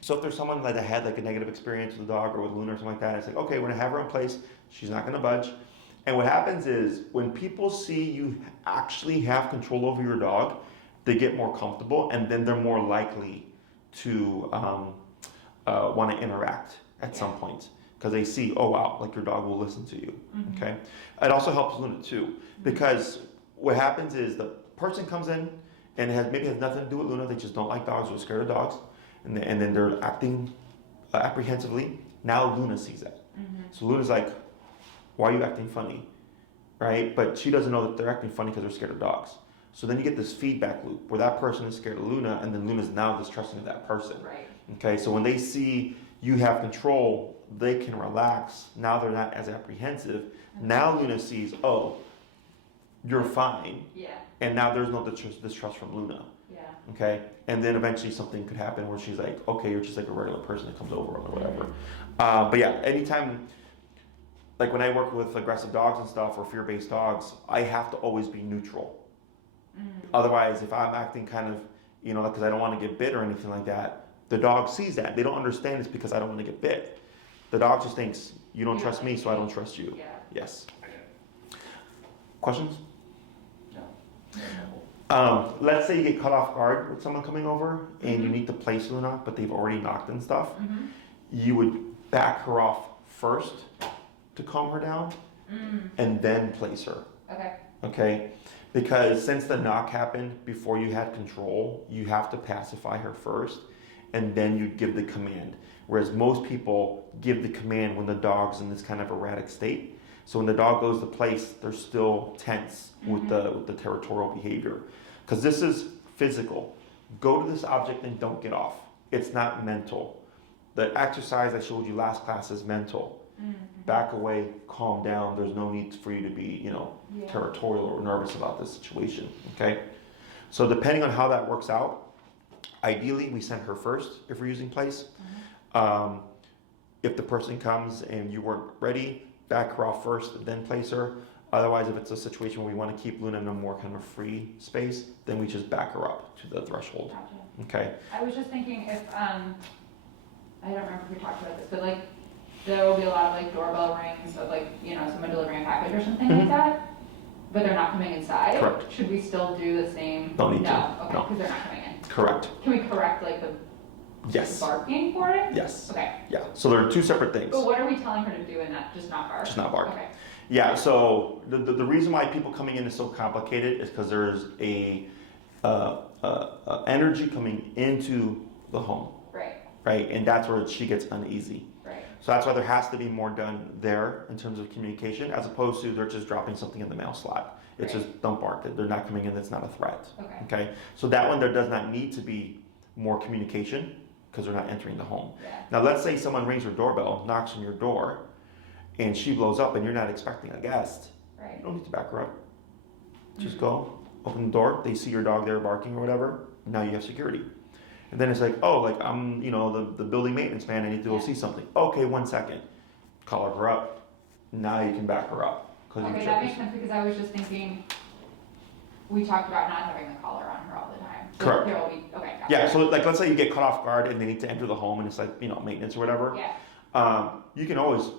So if there's someone that had like a negative experience with a dog or with Luna or something like that, it's like, okay, we're gonna have her in place. She's not gonna budge. And what happens is when people see you actually have control over your dog, they get more comfortable and then they're more likely to want to interact at some point because they see, oh wow, like your dog will listen to you. Okay. It also helps Luna too because what happens is the person comes in and maybe has nothing to do with Luna. They just don't like dogs or scared of dogs, and then they're acting apprehensively. Now Luna sees that, so Luna's like, why are you acting funny, right? But she doesn't know that they're acting funny because they're scared of dogs. So then you get this feedback loop where that person is scared of Luna and then Luna's now distrusting of that person. Right. Okay, so when they see you have control, they can relax. Now they're not as apprehensive. Now Luna sees, oh, you're fine. Yeah. And now there's no distrust from Luna. Yeah. Okay, and then eventually something could happen where she's like, okay, you're just like a regular person that comes over or whatever. But yeah, anytime, like when I work with aggressive dogs and stuff or fear-based dogs, I have to always be neutral. Otherwise, if I'm acting kind of, because I don't want to get bit or anything like that, the dog sees that. They don't understand it's because I don't want to get bit. The dog just thinks, you don't trust me, so I don't trust you. Yeah. Yes. Questions? No. Let's say you get caught off guard with someone coming over and you need to place Luna, but they've already knocked and stuff. You would back her off first to calm her down and then place her. Okay? Because since the knock happened before you had control, you have to pacify her first and then you give the command. Whereas most people give the command when the dog's in this kind of erratic state. So when the dog goes to place, they're still tense with the territorial behavior. Because this is physical. Go to this object and don't get off. It's not mental. The exercise I showed you last class is mental. Back away, calm down. There's no need for you to be, territorial or nervous about this situation. Okay? So depending on how that works out, ideally we send her first if we're using place. If the person comes and you weren't ready, back her off first, then place her. Otherwise, if it's a situation where we want to keep Luna in a more kind of free space, then we just back her up to the threshold. Gotcha. Okay? I was just thinking if, I don't remember if we talked about this, but like, there will be a lot of like doorbell rings of like, someone delivering a package or something like that, but they're not coming inside. Correct. Should we still do the same? Don't need to. No, okay, No. because they're not coming in. Correct. Can we correct like the Yes. barking for it? Yes. Okay. Yeah. So there are two separate things. But what are we telling her to do in that? Just not bark? Just not bark. Okay. Yeah. So the reason why people coming in is so complicated is because there's a energy coming into the home. Right. Right. And that's where she gets uneasy. Right. So that's why there has to be more done there in terms of communication, as opposed to they're just dropping something in the mail slot. It's Right. just don't bark. They're not coming in. That's not a threat. Okay. Okay. So that one there does not need to be more communication because they're not entering the home. Yeah. Now let's say someone rings your doorbell, knocks on your door, and she blows up, and you're not expecting a guest. Right. You don't need to back her up. Just go, open the door. They see your dog there barking or whatever. Now you have security. And then it's like, oh, like I'm, the building maintenance man. I need to go Yeah. see something. Okay, 1 second. Call her up. Now you can back her up. Okay, that makes sense because I was just thinking, we talked about not having the collar on her all the time. So Correct. There will be, okay, gotcha. Yeah, so like let's say you get caught off guard and they need to enter the home and it's like, maintenance or whatever. Yeah, You can always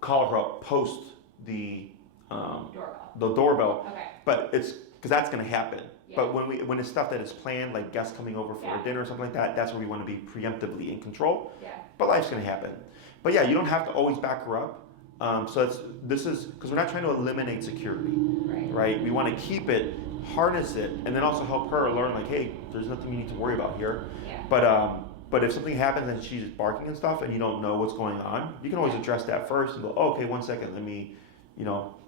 call her up post the doorbell. doorbell, Okay, but it's because that's going to happen. Yeah. But when it's stuff that is planned, like guests coming over for Yeah. a dinner or something like that, that's where we want to be preemptively in control. yeah, But life's going to happen. But yeah, you don't have to always back her up. So this is because we're not trying to eliminate security, right. right? We want to keep it, harness it, and then also help her learn like, hey, there's nothing you need to worry about here. Yeah, But if something happens and she's barking and stuff and you don't know what's going on, you can always address that first and go, oh, okay, 1 second, let me,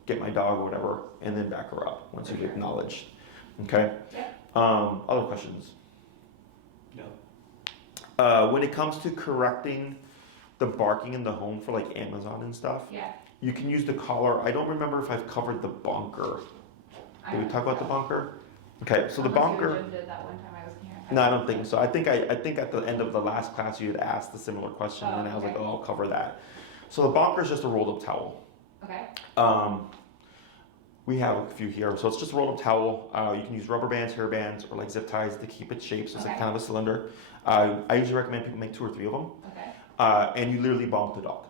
get my dog or whatever, and then back her up once you've acknowledged. Okay? yeah, Other questions? No. When it comes to correcting the barking in the home for like Amazon and stuff, yeah. you can use the collar. I don't remember if I've covered the bunker. Did we talk about the bunker? Okay, so the bunker. Jim did that one time I was here. No, I don't think so. I think at the end of the last class you had asked a similar question, and I was like, okay. oh, I'll cover that. So the bunker is just a rolled up towel. Okay, We have a few here, so it's just a rolled up towel. You can use rubber bands, hair bands, or like zip ties to keep it shaped. So it's like Okay. kind of a cylinder. I usually recommend people make 2 or 3 of them, okay, and you literally bump the dog,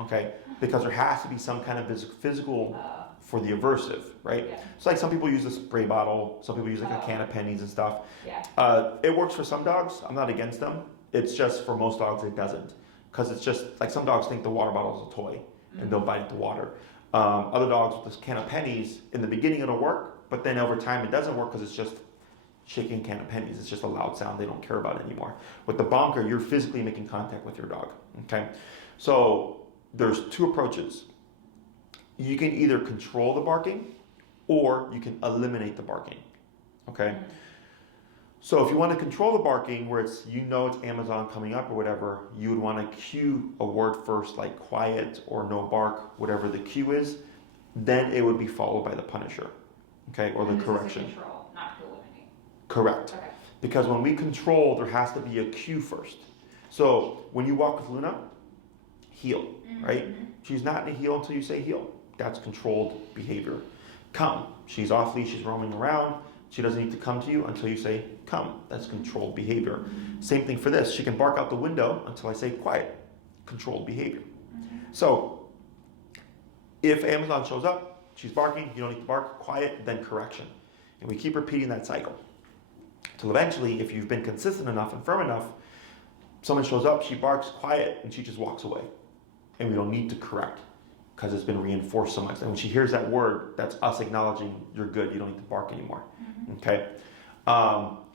okay? Because there has to be some kind of physical for the aversive, right? yeah, So like some people use a spray bottle, some people use like a Oh. can of pennies and stuff. yeah, It works for some dogs. I'm not against them. It's just for most dogs it doesn't, because it's just like some dogs think the water bottle is a toy and they'll bite into water. Other dogs with this can of pennies, in the beginning it'll work, but then over time it doesn't work because it's just shaking a can of pennies. It's just a loud sound. They don't care about it anymore. With the bonker, you're physically making contact with your dog. Okay, so there's 2 approaches. You can either control the barking, or you can eliminate the barking. Okay. So if you want to control the barking where it's Amazon coming up or whatever, you would want to cue a word first like quiet or no bark, whatever the cue is, then it would be followed by the punisher, okay, or the And this correction. is to control, not to eliminate. Correct. Okay, Because when we control, there has to be a cue first. So when you walk with Luna, heel, right? She's not in a heel until you say heel. That's controlled behavior. Come. She's off leash, she's roaming around. She doesn't need to come to you until you say come. That's controlled behavior. Same thing for this. She can bark out the window until I say quiet. Controlled behavior. So if Amazon shows up, she's barking, you don't need to bark, quiet, then correction. And we keep repeating that cycle. Till eventually, if you've been consistent enough and firm enough, someone shows up, she barks, quiet, and she just walks away. And we don't need to correct because it's been reinforced so much. And when she hears that word, that's us acknowledging you're good, you don't need to bark anymore. Okay?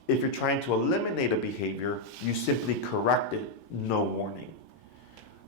If you're trying to eliminate a behavior, you simply correct it, no warning.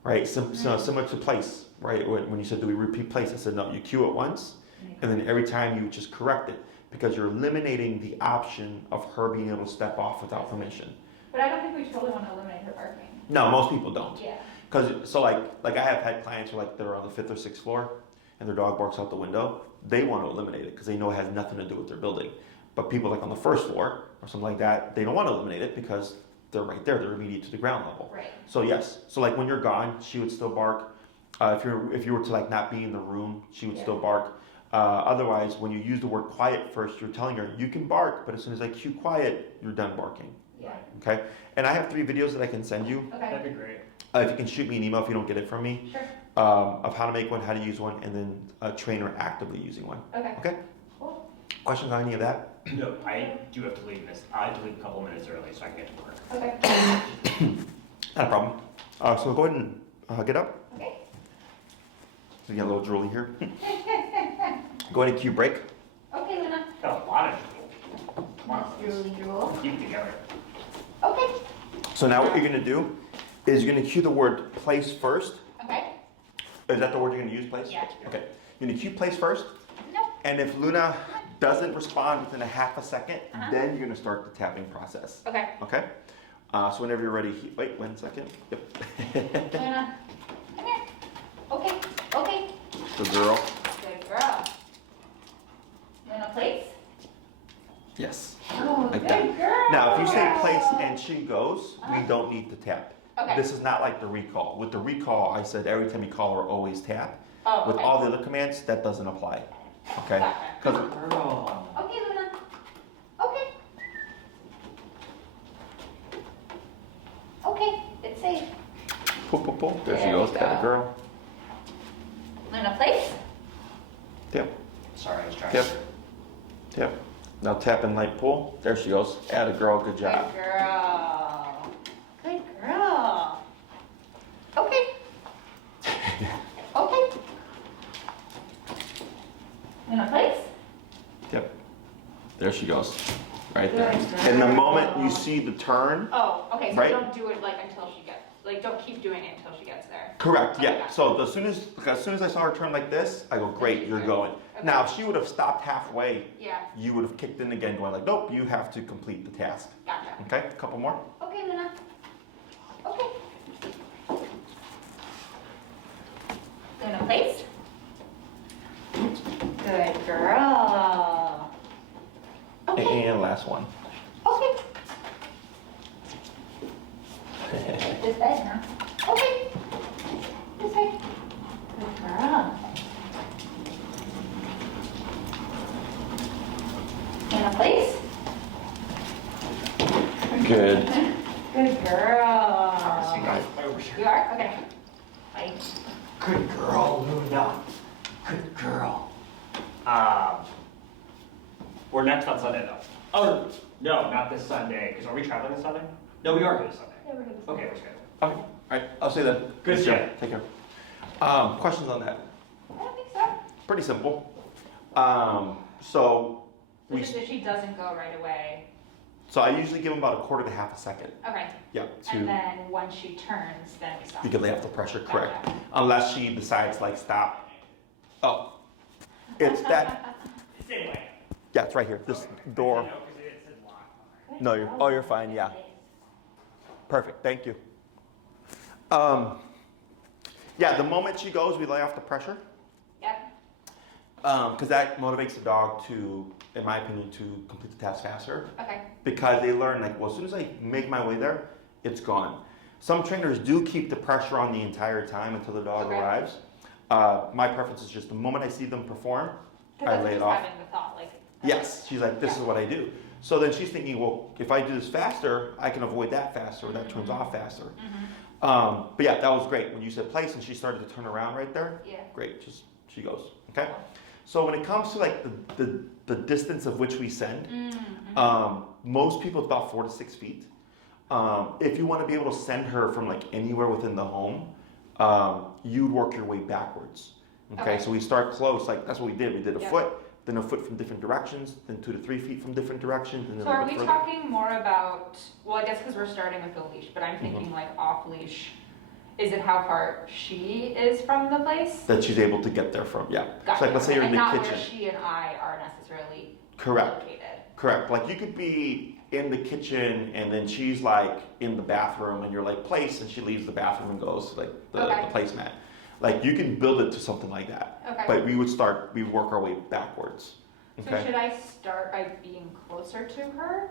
Right? So similar to place, right? When you said, do we repeat place? I said, no, you cue it once, and then every time you just correct it because you're eliminating the option of her being able to step off without permission. but I don't think we totally want to eliminate her barking. No, most people don't. Yeah, Because like I have had clients who are like they're on the 5th or 6th floor and their dog barks out the window. They want to eliminate it because they know it has nothing to do with their building. But people like on the 1st floor or something like that, they don't want to eliminate it because they're right there. They're immediate to the ground level. right, So yes. So like when you're gone, she would still bark. If you were to like not be in the room, she would still bark. Otherwise, when you use the word quiet first, you're telling her you can bark, but as soon as I cue quiet, you're done barking. yeah, Okay. And I have 3 videos that I can send you. okay, That'd be great. If you can shoot me an email if you don't get it from me, sure, of how to make one, how to use one, and then a trainer actively using one. okay, Okay? cool. Questions on any of that? No, I do have to leave this. I have to leave a couple minutes early so I can get to work. Okay. Not a problem. So go ahead and get up. Okay. So you get a little drooly here. Go ahead and cue break. Okay, Luna. Got a lot of drool. Come on, Drooly drool. keep it together. Okay. So now what you're gonna do is you're gonna cue the word place first. Okay. Is that the word you're gonna use, place? Yeah. Okay. You're gonna cue place first. Nope. And if Luna doesn't respond within a half a second, Uh-huh. then you're gonna start the tapping process. Okay. Okay? So whenever you're ready, wait 1 second. Yep. Luna, come here. Okay. Okay. Good girl. Good girl. Luna, place. Yes. Oh, Like good that. girl. Now, if you say place and she goes, we don't need to tap. Okay. This is not like the recall. With the recall, I said every time you call her, always tap. Oh, With okay. all the other commands, that doesn't apply. Okay? Gotcha. 'Cause Girl. Okay, Luna. Okay. Okay, it's safe. pull, pull, pull. There she There goes. we Got a go. girl. Luna, place. Tap, Sorry, I was trying tap, to. tap. Now tap and light pull. There she goes. Add a girl. Good job. Good girl. Good girl. Okay. Okay. Luna, place. Yep. There she goes. Right there. Good And the moment you girl. see the turn, Oh, okay, so Right. don't do it like until she gets, like don't keep doing it until she gets there. correct, yeah. Okay. So as soon as I saw her turn like this, I go, great, you're going. Okay. Now, if she would have stopped halfway, Yeah, you would have kicked in again, going like, nope, you have to complete the task. gotcha. Okay, a couple more. Okay, Luna. Okay. Luna, place. Good girl. Okay. And last one. Okay. This way now. Okay. This way. Good girl. Luna, place. Good. Good girl. Right over here. You are? Okay. Bye. Good girl, Luna. Good girl. We're next on Sunday though. Oh, no, not this Sunday. Because are we traveling this Sunday? No, we are here this Sunday. Yeah, we're good. Okay, we're scheduled. Okay, all right, I'll say that. Good Take job. care. Take care. Questions on that? I don't think so. Pretty simple. So So we, just if she doesn't go right away. so I usually give them about a quarter to half a second. Okay. Yeah, And to then once she turns, then we stop. you can lay off the pressure, correct? Gotcha. Unless she decides like stop. Oh, it's that. Same way. Yeah, it's right here. This door. No, because it said lock on No, you're fine. Yeah, perfect. Thank you. Yeah, the moment she goes, we lay off the pressure. Yep. Because that motivates the dog to, in my opinion, to complete the task faster. Okay. Because they learn like, well, as soon as I make my way there, it's gone. Some trainers do keep the pressure on the entire time until the dog Okay. arrives. My preference is just the moment I see them perform, I lay it just off. having the thought, like. Yes, she's like, this is what I do. So then she's thinking, well, if I do this faster, I can avoid that faster, or that turns off faster. But yeah, that was great. When you said place and she started to turn around right there, Yeah. great, just she goes, okay? So when it comes to like the distance of which we send, most people it's about 4 to 6 feet. If you want to be able to send her from like anywhere within the home, you'd work your way backwards. Okay, Okay. so we start close, like that's what we did. We did a Yeah. foot, then a foot from different directions, then 2 to 3 feet from different directions, and then So a are bit we further. talking more about, well, I guess because we're starting with the leash, but I'm thinking like off leash. Is it how far she is from the place? That she's able to get there from, yeah. Gotcha. So like let's say you're in And the not kitchen. where she and I are necessarily Correct. located. Correct. Like you could be in the kitchen and then she's like in the bathroom and you're like place and she leaves the bathroom and goes like the placemat. Like you can build it to something like that. Okay. But we would work our way backwards. So Okay. should I start by being closer to her?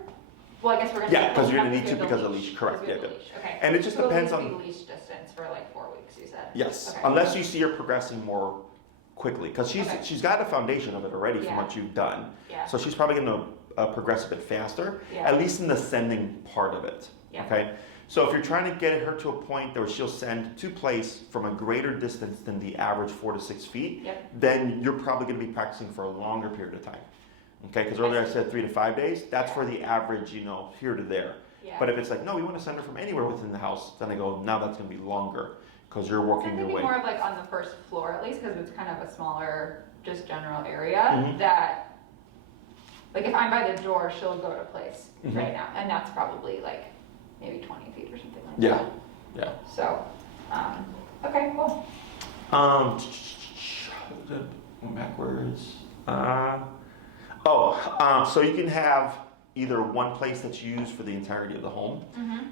Well, I guess we're gonna. Yeah, 'cause you're gonna have need to do the because of leash, correct, because we have yeah, the leash. Okay. And it just So it'll depends just on be leash distance for like 4 weeks, you said. yes, Okay. unless you see her progressing more quickly because Okay. she's got a foundation of it already from Yeah. what you've done. Yeah. So she's probably going to progress a bit faster, Yeah. at least in the sending part of it. Yeah. Okay. So if you're trying to get her to a point where she'll send to place from a greater distance than the average 4 to 6 feet, Yep. then you're probably going to be practicing for a longer period of time. Okay, because earlier I said 3 to 5 days. That's for the average, here to there. Yeah. But if it's like, no, we want to send her from anywhere within the house, then I go, now that's going to be longer because you're working your way. More of like on the first floor at least, because it's kind of a smaller, just general area that, like if I'm by the door, she'll go to place right now, and that's probably like maybe 20 feet or something like that. Yeah. So, okay, cool. Backwards. So you can have either one place that's used for the entirety of the home.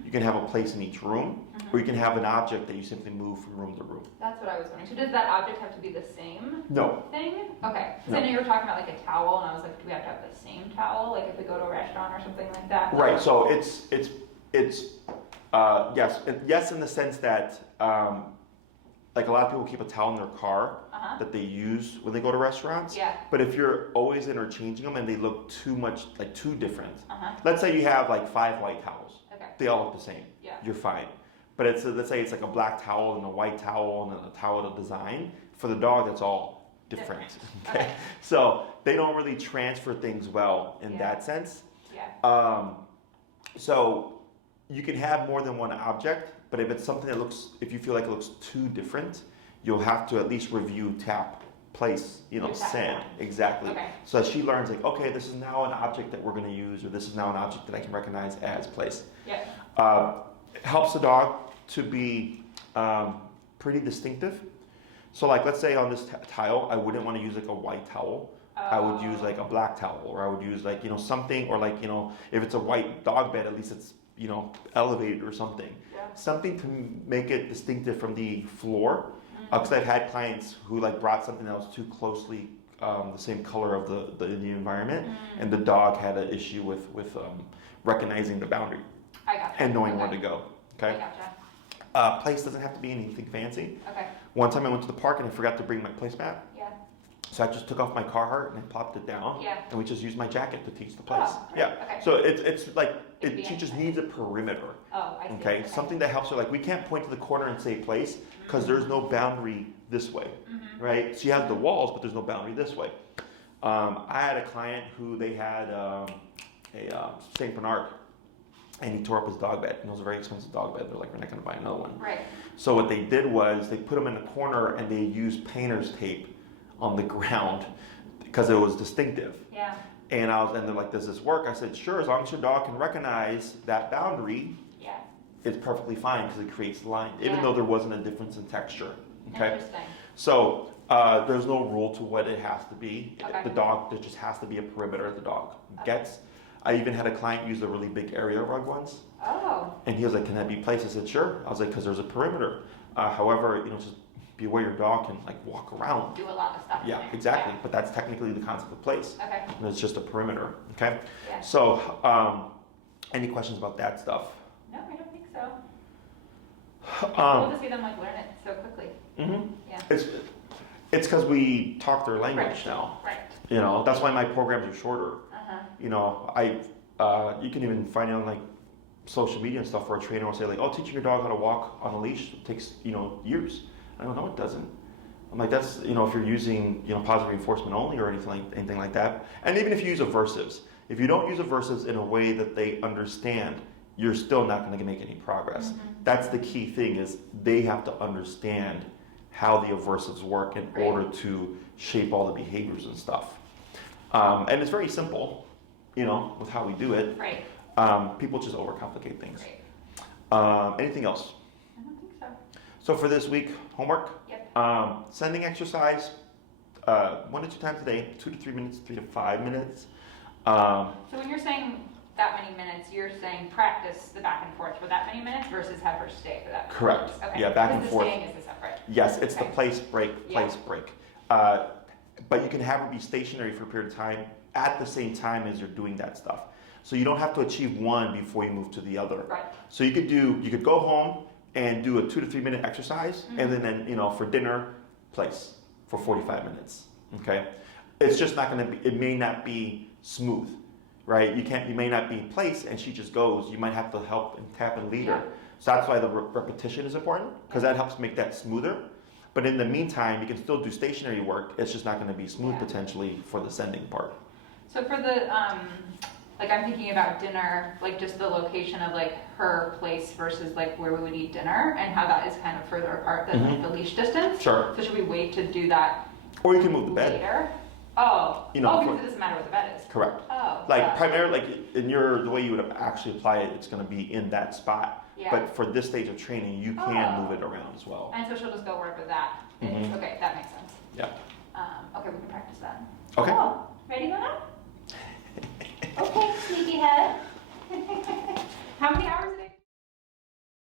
You can have a place in each room, or you can have an object that you simply move from room to room. That's what I was wondering. So does that object have to be the same thing? Okay. Because I know you were talking about like a towel, and I was like, do we have to have the same towel? Like if we go to a restaurant or something like that? Right. So it's yes in the sense that like a lot of people keep a towel in their car that they use when they go to restaurants. Yeah. But if you're always interchanging them and they look too different, let's say you have like 5 white towels. Okay. They all look the same. Yeah. You're fine. But let's say it's like a black towel and a white towel and a towel to design. For the dog, that's all different. Okay. So they don't really transfer things well in that sense. Yeah. So you can have more than one object, but if it's something that if you feel like it looks too different, you'll have to at least review, tap, place, sand. Exactly. Okay. So that she learns like, okay, this is now an object that we're going to use, or this is now an object that I can recognize as place. Yeah. It helps the dog to be pretty distinctive. So like, let's say on this tile, I wouldn't want to use like a white towel. I would use like a black towel, or I would use like, something, or like, if it's a white dog bed, at least it's, elevated or something. Yeah. Something to make it distinctive from the floor. Because I've had clients who like brought something that was too closely the same color of the environment, and the dog had an issue with recognizing the boundary and knowing where to go. Okay. I gotcha. Place doesn't have to be anything fancy. Okay. One time I went to the park and I forgot to bring my placemat. Yeah. So I just took off my Carhartt and I plopped it down. Yeah. And we just used my jacket to teach the place. Oh, yeah. Okay. So it's like she just needs a perimeter. Oh, I see. Okay. Something that helps her. Like we can't point to the corner and say place because there's no boundary this way, right? She has the walls, but there's no boundary this way. I had a client who they had a Saint Bernard, and he tore up his dog bed. And it was a very expensive dog bed. They're like, we're not going to buy another one. Right. So what they did was they put him in a corner and they used painter's tape on the ground because it was distinctive. Yeah. And they're like, does this work? I said, sure, as long as your dog can recognize that boundary, it's perfectly fine because it creates line, even though there wasn't a difference in texture. Okay. Interesting. So there's no rule to what it has to be. Okay. The dog, there just has to be a perimeter the dog gets. I even had a client use a really big area rug once. Oh. And he was like, can that be placed? I said, sure. I was like, because there's a perimeter. However, just be aware your dog can like walk around. Do a lot of stuff. Yeah, exactly. But that's technically the concept of place. Okay. And it's just a perimeter. Okay. Yeah. So, any questions about that stuff? No, I don't think so. Um, Cool to see them like learn it so quickly. Yeah. It's because we talk their language now. Right. That's why my programs are shorter. You can even find it on like social media and stuff where a trainer will say like, oh, teaching your dog how to walk on a leash takes, years. I don't know, it doesn't. I'm like, that's, if you're using, positive reinforcement only or anything like that. And even if you use aversives, if you don't use aversives in a way that they understand, you're still not going to make any progress. That's the key thing, is they have to understand how the aversives work in order to shape all the behaviors and stuff. And it's very simple, with how we do it. Right. People just overcomplicate things. Right. Anything else? I don't think so. So for this week, homework. Yep. Sending exercise 1 to 2 times a day, 2 to 3 minutes, 3 to 5 minutes. So when you're saying that many minutes, you're saying practice the back and forth for that many minutes versus have her stay for that many Correct. minutes. Okay. Yeah, back and forth. The staying is the separate. Yes, it's Okay. the place break. But you can have her be stationary for a period of time at the same time as you're doing that stuff. So you don't have to achieve one before you move to the other. Right. So you could go home and do a 2 to 3 minute exercise, and then for dinner, place for 45 minutes. Okay, it's just not going to be. It may not be smooth, right? You may not be in place, and she just goes. You might have to help and tap and lead her. So that's why the repetition is important, because that helps make that smoother. But in the meantime, you can still do stationary work. It's just not going to be smooth potentially for the sending part. So for the, like I'm thinking about dinner, like just the location of like her place versus like where we would eat dinner and how that is kind of further apart than like the leash distance. Sure. So should we wait to do that Or you can move the bed. later? Oh, You know, because it doesn't matter what the bed is. Correct. Oh. Like primarily, like in the way you would actually apply it, it's going to be in that spot. Yeah. But for this stage of training, you can move it around as well. And so she'll just go wherever that is. Mhm. Okay, that makes sense.